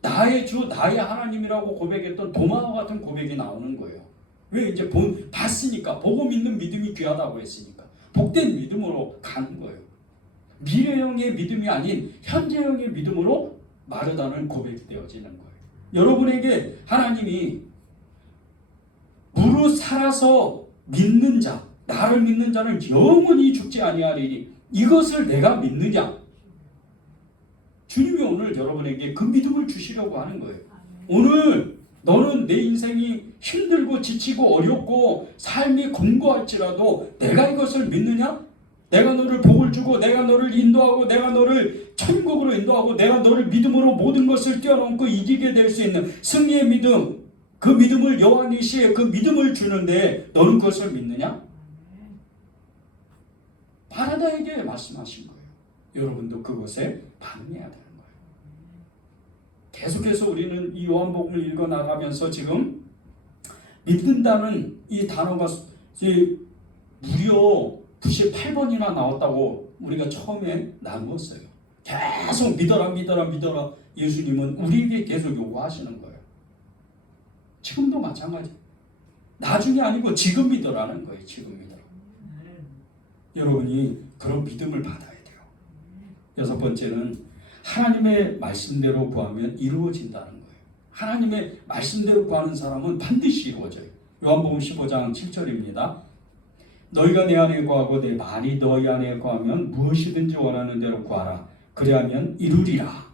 나의 주, 나의 하나님이라고 고백했던 도마와 같은 고백이 나오는 거예요. 왜? 이제 봤으니까, 보고 믿는 믿음이 귀하다고 했으니까 복된 믿음으로 가는 거예요. 미래형의 믿음이 아닌 현재형의 믿음으로 마르다는 고백이 되어지는 거예요. 여러분에게 하나님이 무릇 살아서 믿는 자, 나를 믿는 자는 영원히 죽지 아니하리니 이것을 내가 믿느냐. 주님이 오늘 여러분에게 그 믿음을 주시려고 하는 거예요. 오늘 너는 내 인생이 힘들고 지치고 어렵고 삶이 공고할지라도 내가 이것을 믿느냐? 내가 너를 복을 주고 내가 너를 인도하고 내가 너를 천국으로 인도하고 내가 너를 믿음으로 모든 것을 뛰어넘고 이기게 될 수 있는 승리의 믿음, 그 믿음을 여호와니시의 그 믿음을 주는데 너는 그것을 믿느냐? 마르다에게 말씀하신 거예요. 여러분도 그것에 반응해야 되는 거예요. 계속해서 우리는 이 요한복음을 읽어나가면서 지금 믿는다는 이 단어가 무려 98번이나 나왔다고 우리가 처음에 나누었어요. 계속 믿어라 믿어라 믿어라. 예수님은 우리에게 계속 요구하시는 거예요. 지금도 마찬가지. 나중에 아니고 지금 믿어라는 거예요. 지금 믿어라. 여러분이 그런 믿음을 받아야 돼요. 여섯 번째는 하나님의 말씀대로 구하면 이루어진다는 거예요. 하나님의 말씀대로 구하는 사람은 반드시 이루어져요. 요한복음 15장 7절입니다. 너희가 내 안에 구하고 내 말이 너희 안에 구하면 무엇이든지 원하는 대로 구하라. 그리하면 이루리라.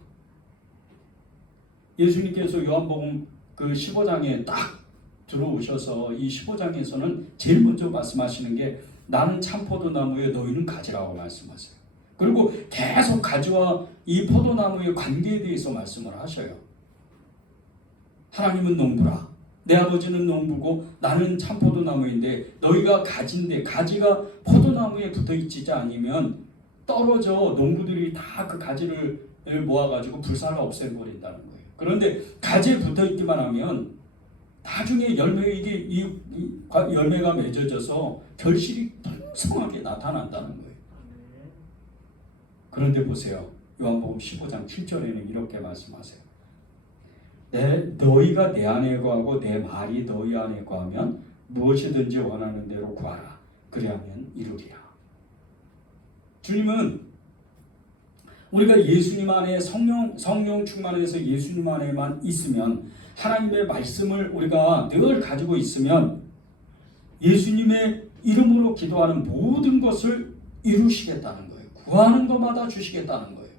예수님께서 요한복음 그 15장에 딱 들어오셔서 이 15장에서는 제일 먼저 말씀하시는 게 나는 참 포도나무에 너희는 가지라고 말씀하세요. 그리고 계속 가지와 이 포도나무의 관계에 대해서 말씀을 하셔요. 하나님은 농부라. 내 아버지는 농부고 나는 참 포도나무인데 너희가 가지인데 가지가 포도나무에 붙어있지 않으면 떨어져 농부들이 다 그 가지를 모아가지고 불살라 없애버린다는 거예요. 그런데 가지에 붙어있기만 하면 나중에 열매가 맺어져서 결실이 풍성하게 나타난다는 거예요. 그런데 보세요. 요한복음 15장 7절에는 이렇게 말씀하세요. 너희가 내 안에 거하고 내 말이 너희 안에 거하면 무엇이든지 원하는 대로 구하라. 그리하면 이루리라. 주님은 우리가 예수님 안에 성령 충만해서 예수님 안에만 있으면, 하나님의 말씀을 우리가 늘 가지고 있으면 예수님의 이름으로 기도하는 모든 것을 이루시겠다는 거예요. 구하는 것마다 주시겠다는 거예요.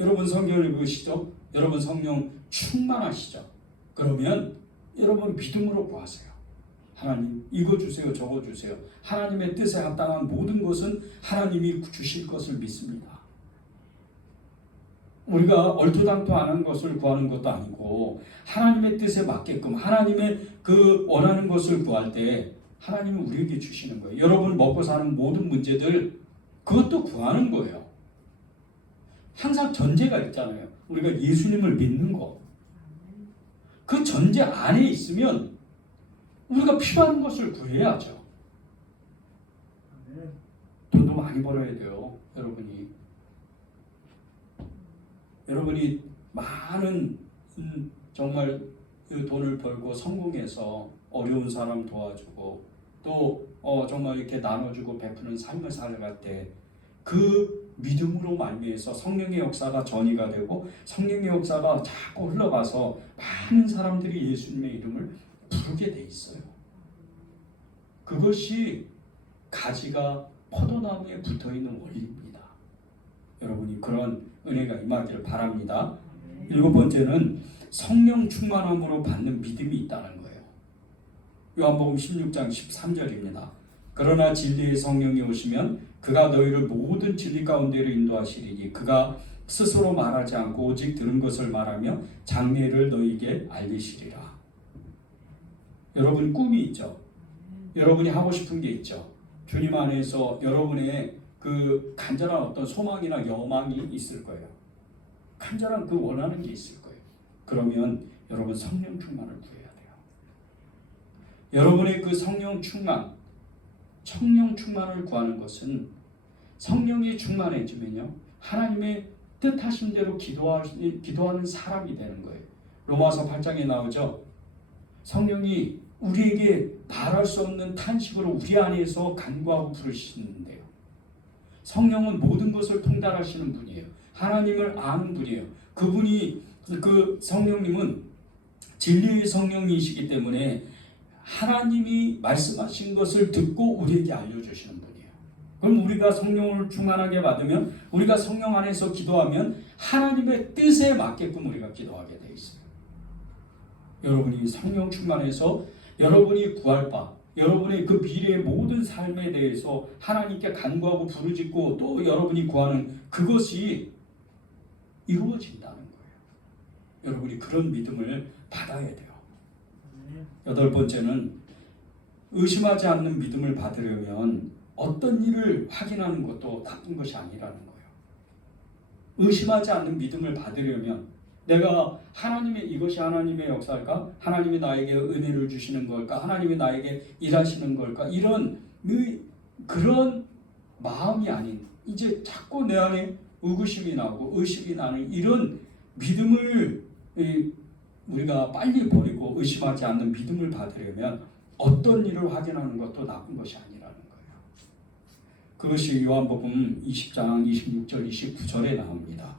여러분 성경을 읽으시죠? 여러분 성령 충만하시죠? 그러면 여러분 믿음으로 구하세요. 하나님 이거 주세요, 저거 주세요. 하나님의 뜻에 합당한 모든 것은 하나님이 주실 것을 믿습니다. 우리가 얼토당토하는 것을 구하는 것도 아니고 하나님의 뜻에 맞게끔 하나님의 그 원하는 것을 구할 때 하나님은 우리에게 주시는 거예요. 여러분 먹고 사는 모든 문제들 그것도 구하는 거예요. 항상 전제가 있잖아요. 우리가 예수님을 믿는 거. 그 전제 안에 있으면 우리가 필요한 것을 구해야죠. 돈도 많이 벌어야 돼요. 여러분이 많은 정말 그 돈을 벌고 성공해서 어려운 사람 도와주고 또 정말 이렇게 나눠주고 베푸는 삶을 살아갈 때 그 믿음으로 말미에서 성령의 역사가 전이가 되고 성령의 역사가 자꾸 흘러가서 많은 사람들이 예수님의 이름을 부르게 돼 있어요. 그것이 가지가 포도나무에 붙어있는 원리입니다. 여러분이 그런 은혜가 임하기를 바랍니다. 7번째는 성령 충만함으로 받는 믿음이 있다는 거예요. 요한복음 16장 13절입니다. 그러나 진리의 성령이 오시면 그가 너희를 모든 진리 가운데로 인도하시리니 그가 스스로 말하지 않고 오직 들은 것을 말하며 장래를 너희에게 알리시리라. 여러분 꿈이 있죠. 여러분이 하고 싶은 게 있죠. 주님 안에서 여러분의 그 간절한 어떤 소망이나 여망이 있을 거예요. 간절한 그 원하는 게 있을 거예요. 그러면 여러분 성령 충만을 구해야 돼요. 여러분의 그 성령 충만을 구하는 것은 성령이 충만해지면요 하나님의 뜻하신 대로 기도하는 사람이 되는 거예요. 로마서 8장에 나오죠. 성령이 우리에게 말할 수 없는 탄식으로 우리 안에서 간구하고 부르시는데요. 성령은 모든 것을 통달하시는 분이에요. 하나님을 아는 분이에요. 그 성령님은 진리의 성령이시기 때문에 하나님이 말씀하신 것을 듣고 우리에게 알려주시는 분이에요. 그럼 우리가 성령을 충만하게 받으면 우리가 성령 안에서 기도하면 하나님의 뜻에 맞게끔 우리가 기도하게 돼 있어요. 여러분이 성령 충만해서 여러분이 구할 바, 여러분의 그 미래의 모든 삶에 대해서 하나님께 간구하고 부르짖고 또 여러분이 구하는 그것이 이루어진다는 거예요. 여러분이 그런 믿음을 받아야 돼요. 8번째는 의심하지 않는 믿음을 받으려면 어떤 일을 확인하는 것도 나쁜 것이 아니라는 거예요. 의심하지 않는 믿음을 받으려면 내가 이것이 하나님의 역사일까? 하나님이 나에게 은혜를 주시는 걸까? 하나님이 나에게 일하시는 걸까? 그런 마음이 아닌 이제 자꾸 내 안에 의구심이 나고 의식이 나는 이런 믿음을 우리가 빨리 버리고 의심하지 않는 믿음을 받으려면 어떤 일을 확인하는 것도 나쁜 것이 아니라는 거예요. 그것이 요한복음 20장 26절 29절에 나옵니다.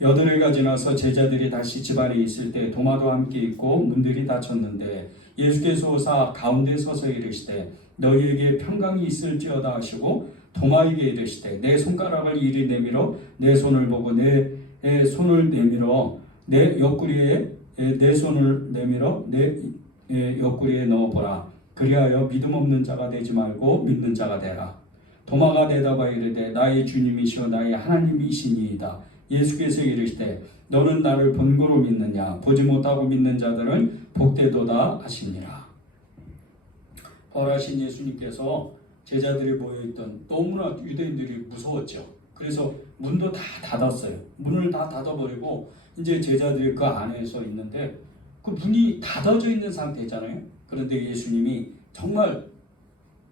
8해가 지나서 제자들이 다시 집안에 있을 때 도마도 함께 있고 문들이 닫혔는데 예수께서 오사 가운데 서서 이르시되 너희에게 평강이 있을지어다 하시고 도마에게 이르시되 내 손가락을 이리 내밀어 내 손을 보고 내 손을 내밀어 내 옆구리에 내 손을 내밀어 내 옆구리에 넣어보라. 그리하여 믿음 없는 자가 되지 말고 믿는 자가 되라. 도마가 대답하여 이르되 나의 주님이시오 나의 하나님이시니이다. 예수께서 이르시되 너는 나를 본고로 믿느냐 보지 못하고 믿는 자들은 복되도다 하시니라. 벌하신 예수님께서 제자들이 모여있던 너무나 유대인들이 무서웠죠. 그래서 문도 다 닫았어요. 문을 다 닫아버리고 이제 제자들이 그 안에서 있는데 그 문이 닫아져 있는 상태잖아요. 그런데 예수님이 정말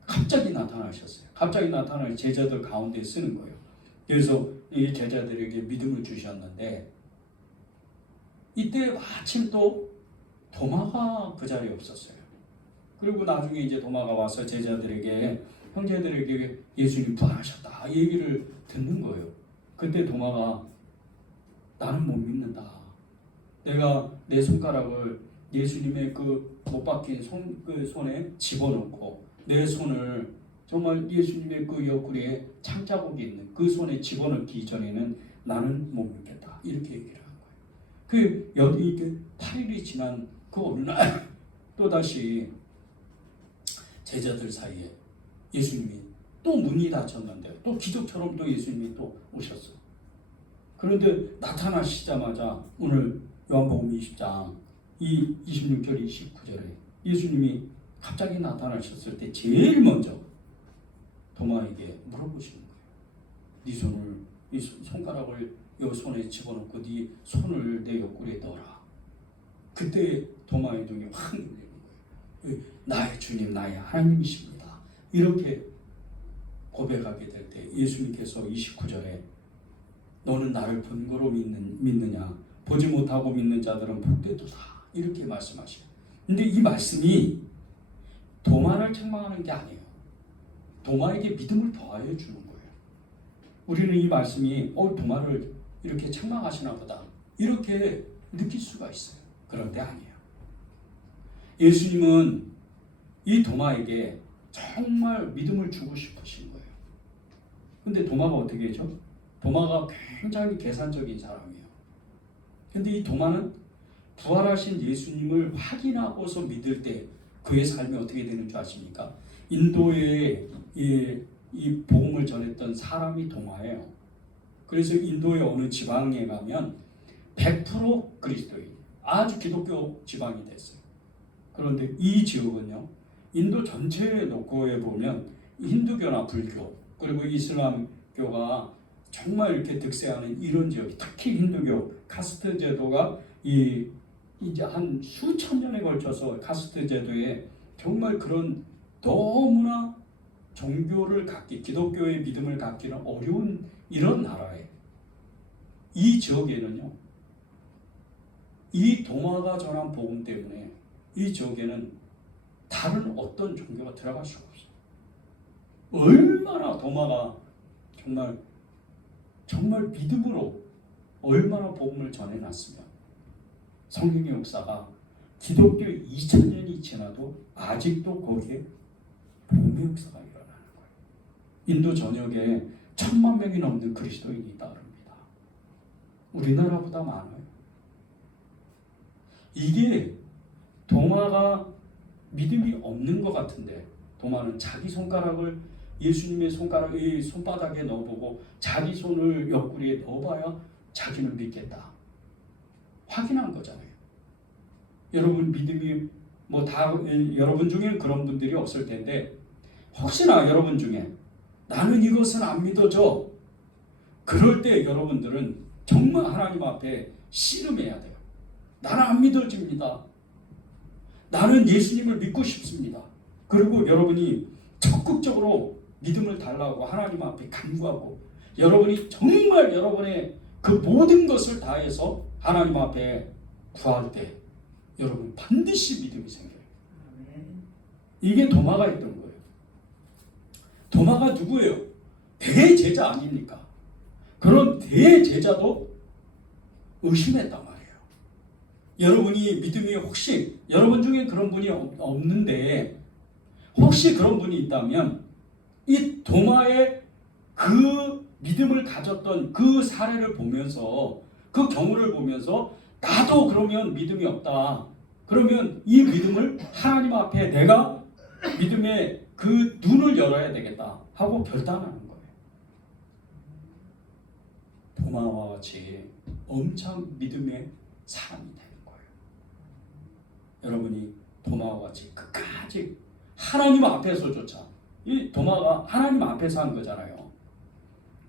갑자기 나타나셨어요. 갑자기 나타나 제자들 가운데 쓰는 거예요. 그래서 이 제자들에게 믿음을 주셨는데 이때 마침 또 도마가 그 자리에 없었어요. 그리고 나중에 이제 도마가 와서 제자들에게 형제들에게 예수님 부활하셨다 얘기를 듣는 거예요. 그때 도마가 나는 못 믿는다. 내가 내 손가락을 예수님의 그 못 박힌 그 손에 집어넣고 내 손을 정말 예수님의 그 옆구리에 창자국이 있는 그 손에 집어넣기 전에는 나는 못 믿겠다. 이렇게 얘기를 한 거예요. 그 여기 이렇게 8일이 지난 그 어느 날 또다시 제자들 사이에 예수님이 또 문이 닫혔는데 또 기적처럼 또 예수님이 또 오셨어. 그런데 나타나시자마자 오늘 요한복음 20장 이 26절 29절에 예수님이 갑자기 나타나셨을 때 제일 먼저 도마에게 물어보시는 거예요. 네 손을 이 손가락을 이 손에 집어넣고 네 손을 내 옆구리에 넣어라. 그때 도마의 눈이 확 열리는 거예요. 나의 주님 나의 하나님이십니다. 이렇게 고백하게 될 때 예수님께서 29절에 너는 나를 본거로 믿느냐 보지 못하고 믿는 자들은 복되도다 이렇게 말씀하셔요. 근데 이 말씀이 도마를 책망하는 게 아니에요. 도마에게 믿음을 더하여 주는 거예요. 우리는 이 말씀이 도마를 이렇게 책망하시나 보다 이렇게 느낄 수가 있어요. 그런데 아니에요. 예수님은 이 도마에게 정말 믿음을 주고 싶으신 거예요. 근데 도마가 어떻게 했죠? 도마가 굉장히 계산적인 사람이에요. 근데 이 도마는 부활하신 예수님을 확인하고서 믿을 때 그의 삶이 어떻게 되는 줄 아십니까? 인도에 이 복음을 전했던 사람이 도마예요. 그래서 인도의 어느 지방에 가면 100% 그리스도인, 아주 기독교 지방이 됐어요. 그런데 이 지역은요, 인도 전체에 놓고 보면 힌두교나 불교 그리고 이슬람교가 정말 이렇게 득세하는 이런 지역, 특히 힌두교 카스트 제도가 이제 한 수천 년에 걸쳐서 카스트 제도에 정말 그런 너무나 종교를 갖기, 기독교의 믿음을 갖기는 어려운 이런 나라에 이 지역에는요, 이 도마가 전한 복음 때문에 이 지역에는 다른 어떤 종교가 들어갈 수가 없어요. 얼마나 도마가 정말 믿음으로 얼마나 복음을 전해놨으면 성령의 역사가 기독교 2000년이 지나도 아직도 거기에 복음의 역사가 일어나는 거예요. 인도 전역에 1000만 명이 넘는 그리스도인이 있다 그럽니다. 우리나라보다 많아요. 이게 도마가 믿음이 없는 것 같은데 도마는 자기 손가락을 예수님의 손가락에 손바닥에 넣어보고 자기 손을 옆구리에 넣어봐야 자기는 믿겠다. 확인한 거잖아요. 여러분 믿음이 여러분 중에 그런 분들이 없을 텐데 혹시나 여러분 중에 나는 이것은 안 믿어져. 그럴 때 여러분들은 정말 하나님 앞에 씨름해야 돼요. 나는 안 믿어집니다. 나는 예수님을 믿고 싶습니다. 그리고 여러분이 적극적으로 믿음을 달라고 하나님 앞에 간구하고 여러분이 정말 여러분의 그 모든 것을 다해서 하나님 앞에 구할 때 여러분 반드시 믿음이 생겨요. 이게 도마가 있던 거예요. 도마가 누구예요? 대제자 아닙니까? 그런 대제자도 의심했단 말이에요. 여러분이 믿음이 혹시 여러분 중에 그런 분이 없는데 혹시 그런 분이 있다면 이 도마의 그 믿음을 가졌던 그 사례를 보면서 그 경우를 보면서 나도 그러면 믿음이 없다. 그러면 이 믿음을 하나님 앞에 내가 믿음의 그 눈을 열어야 되겠다 하고 결단하는 거예요. 도마와 같이 엄청 믿음의 사람이 되는 거예요. 여러분이 도마와 같이 끝까지 하나님 앞에서조차 이 도마가 하나님 앞에서 한 거잖아요.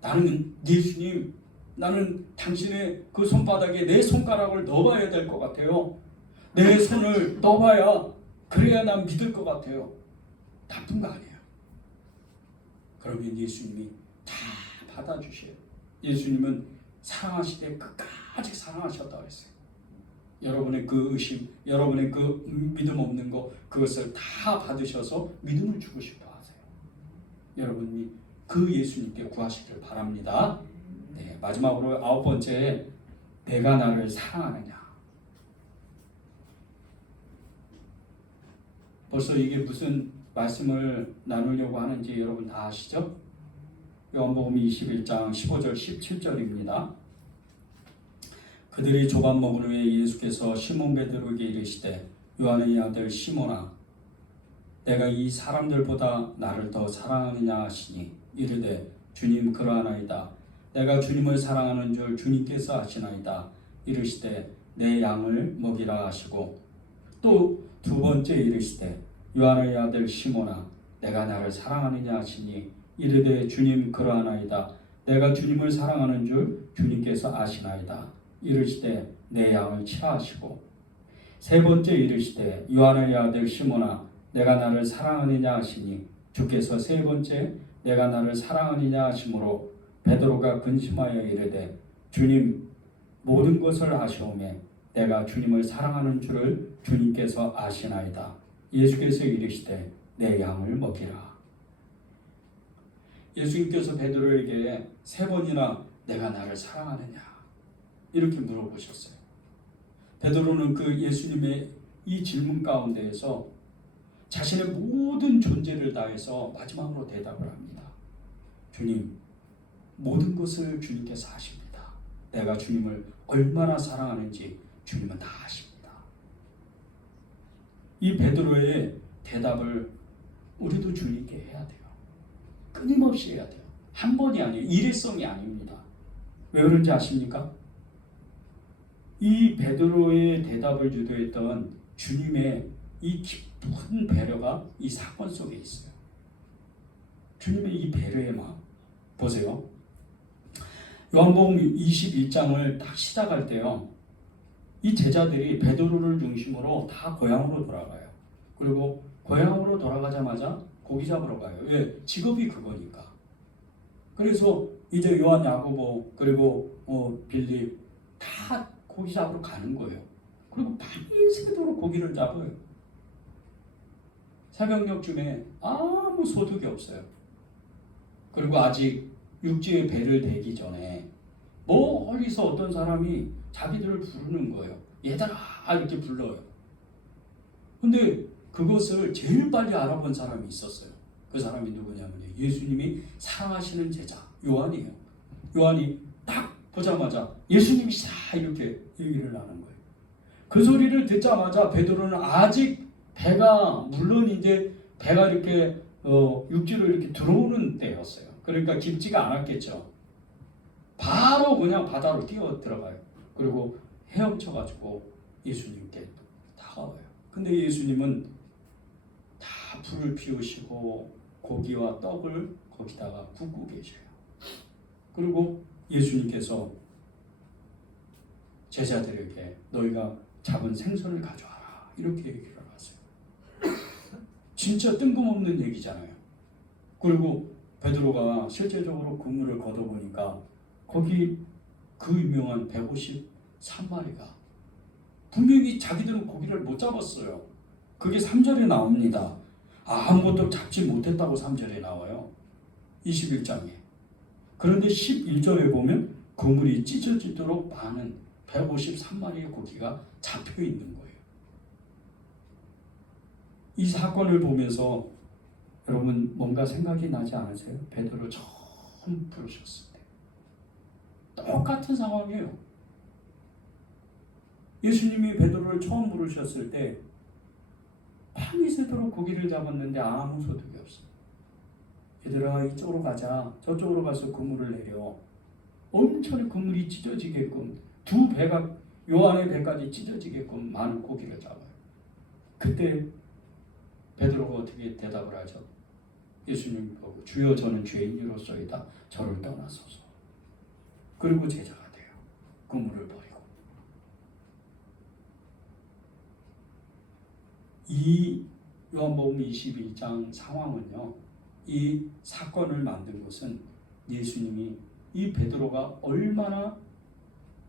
나는 예수님, 나는 당신의 그 손바닥에 내 손가락을 넣어봐야 될 것 같아요. 내 손을 넣어봐야 그래야 난 믿을 것 같아요. 나쁜 거 아니에요. 그러면 예수님이 다 받아주셔요. 예수님은 사랑하시되 끝까지 사랑하셨다고 했어요. 여러분의 그 의심, 여러분의 그 믿음 없는 거, 그것을 다 받으셔서 믿음을 주고 싶어 하세요. 여러분이 그 예수님께 구하시길 바랍니다. 네, 마지막으로 9번째, 내가 나를 사랑하느냐. 벌써 이게 무슨 말씀을 나누려고 하는지 여러분 다 아시죠? 요한복음 21장 15절 17절입니다. 그들이 조각 먹은 후에 예수께서 시몬 베드로에게 이르시되 요한의 아들 시몬아 내가 이 사람들보다 나를 더 사랑하느냐 하시니 이르되 주님 그러하나이다. 내가 주님을 사랑하는 줄 주님께서 아시나이다. 이르시되 내 양을 먹이라 하시고 또 두 번째 이르시되 요한의 아들 시몬아 내가 나를 사랑하느냐 하시니 이르되 주님 그러하나이다. 내가 주님을 사랑하는 줄 주님께서 아시나이다. 이르시되 내 양을 치라 하시고 세 번째 이르시되 요한의 아들 시몬아 내가 나를 사랑하느냐 하시니 주께서 세 번째 내가 나를 사랑하느냐 하시므로 베드로가 근심하여 이르되 주님 모든 것을 아시오매 내가 주님을 사랑하는 줄을 주님께서 아시나이다. 예수께서 이르시되 내 양을 먹이라. 예수님께서 베드로에게 세 번이나 내가 나를 사랑하느냐 이렇게 물어보셨어요. 베드로는 그 예수님의 이 질문 가운데에서 자신의 모든 존재를 다해서 마지막으로 대답을 합니다. 주님, 모든 것을 주님께서 아십니다. 내가 주님을 얼마나 사랑하는지 주님은 다 아십니다. 이 베드로의 대답을 우리도 주님께 해야 돼요. 끊임없이 해야 돼요. 한 번이 아니에요. 일회성이 아닙니다. 왜 그런지 아십니까? 이 베드로의 대답을 주도했던 주님의 이 깊은 배려가 이 사건 속에 있어요. 주님의 이 배려의 마음 보세요. 요한복음 21장을 딱 시작할 때요. 이 제자들이 베드로를 중심으로 다 고향으로 돌아가요. 그리고 고향으로 돌아가자마자 고기 잡으러 가요. 왜? 직업이 그거니까. 그래서 이제 요한, 야고보 그리고 빌립 다 고기 잡으러 가는 거예요. 그리고 밤새도록 고기를 잡아요. 새벽녘쯤에 아무 소득이 없어요. 그리고 아직 육지에 배를 대기 전에 멀리서 어떤 사람이 자기들을 부르는 거예요. 얘들아 이렇게 불러요. 근데 그것을 제일 빨리 알아본 사람이 있었어요. 그 사람이 누구냐면 예수님이 사랑하시는 제자 요한이에요. 요한이 딱 보자마자 예수님이시다 이렇게 얘기를 하는 거예요. 그 소리를 듣자마자 베드로는 아직 배가 물론 이제 배가 이렇게 육지로 이렇게 들어오는 때였어요. 그러니까 깊지가 않았겠죠. 바로 그냥 바다로 뛰어 들어가요. 그리고 헤엄쳐가지고 예수님께 다가와요. 근데 예수님은 다 불을 피우시고 고기와 떡을 거기다가 굽고 계셔요. 그리고 예수님께서 제자들에게 너희가 잡은 생선을 가져와라 이렇게 얘기를 하세요. 진짜 뜬금없는 얘기잖아요. 그리고 베드로가 실제적으로 그물을 걷어보니까 거기 그 유명한 153마리가 분명히 자기들은 고기를 못 잡았어요. 그게 3절에 나옵니다. 아무것도 잡지 못했다고 3절에 나와요. 21장에. 그런데 11절에 보면 그물이 찢어지도록 많은 153마리의 고기가 잡혀 있는 거예요. 이 사건을 보면서 여러분 뭔가 생각이 나지 않으세요? 베드로 처음 부르셨을 때 똑같은 상황이에요. 예수님이 베드로를 처음 부르셨을 때 밤이 새도록 고기를 잡았는데 아무 소득이 없어요. 얘들아 이쪽으로 가자. 저쪽으로 가서 그물을 내려. 엄청나게 그물이 찢어지게끔 두 배가 요한의 배까지 찢어지게끔 많은 고기를 잡아요. 그때 베드로가 어떻게 대답을 하죠? 예수님 보고 주여 저는 죄인이로소이다. 저를 떠나소서. 그리고 제자가 돼요. 그물을 버리고. 이 요한복음 22장 상황은요, 이 사건을 만든 것은 예수님이 이 베드로가 얼마나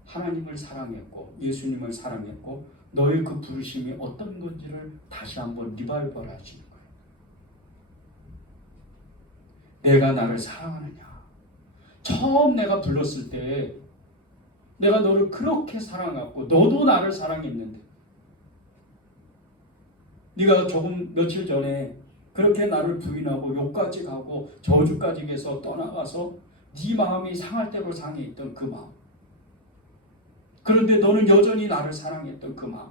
하나님을 사랑했고 예수님을 사랑했고 너의 그 부르심이 어떤 건지를 다시 한번 리바이벌 하시는 거예요. 내가 나를 사랑하느냐. 처음 내가 불렀을 때 내가 너를 그렇게 사랑하고 너도 나를 사랑했는데 네가 조금 며칠 전에 그렇게 나를 부인하고 욕까지 가고 저주까지 해서 떠나가서 네 마음이 상할 대로 상해 있던 그 마음, 그런데 너는 여전히 나를 사랑했던 그 마음,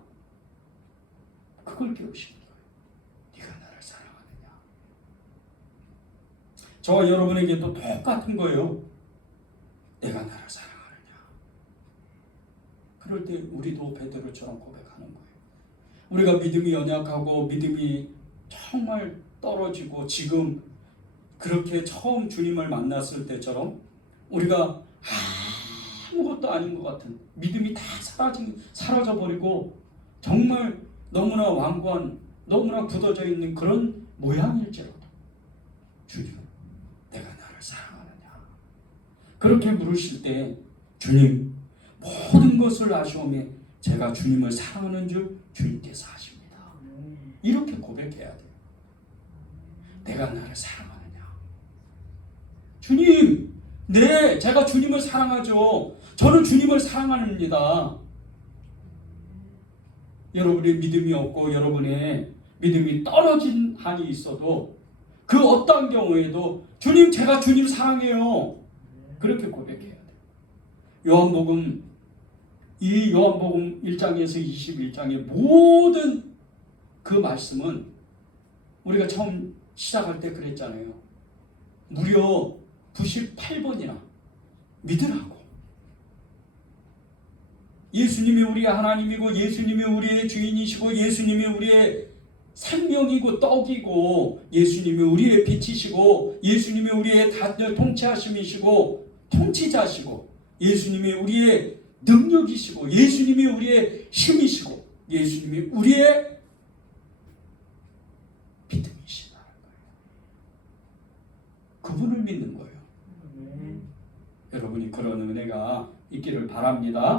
그걸 깨우시는 거예요. 네가 나를 사랑하느냐. 저와 여러분에게도 똑같은 거예요. 내가 나를 사랑하느냐. 그럴 때 우리도 베드로처럼 고백하는 거예요. 우리가 믿음이 연약하고 믿음이 정말 떨어지고 지금 그렇게 처음 주님을 만났을 때처럼 우리가 아무것도 아닌 것 같은 믿음이 다 사라져 버리고 정말 너무나 완고한, 너무나 굳어져 있는 그런 모양일지라도 주님, 내가 나를 사랑하느냐. 그렇게 물으실 때 주님, 모든 것을 아시오매 제가 주님을 사랑하는 줄 주님께서 아십니다. 이렇게 고백해야 돼요. 내가 나를 사랑하느냐. 주님, 네, 제가 주님을 사랑하죠. 저는 주님을 사랑합니다. 여러분의 믿음이 없고 여러분의 믿음이 떨어진 한이 있어도 그 어떠한 경우에도 주님, 제가 주님 사랑해요. 그렇게 고백해야 돼요. 요한복음 1장에서 21장의 모든 그 말씀은 우리가 처음 시작할 때 그랬잖아요. 무려 98번이나 믿으라고. 예수님이 우리의 하나님이고 예수님이 우리의 주인이시고 예수님이 우리의 생명이고 떡이고 예수님이 우리의 빛이시고 예수님이 우리의 통치하심이시고 통치자시고 예수님이 우리의 능력이시고 예수님이 우리의 힘이시고 예수님이 우리의 믿음이시다는 거예요. 그분을 믿는 거예요. 여러분이 그런 은혜가 있기를 바랍니다.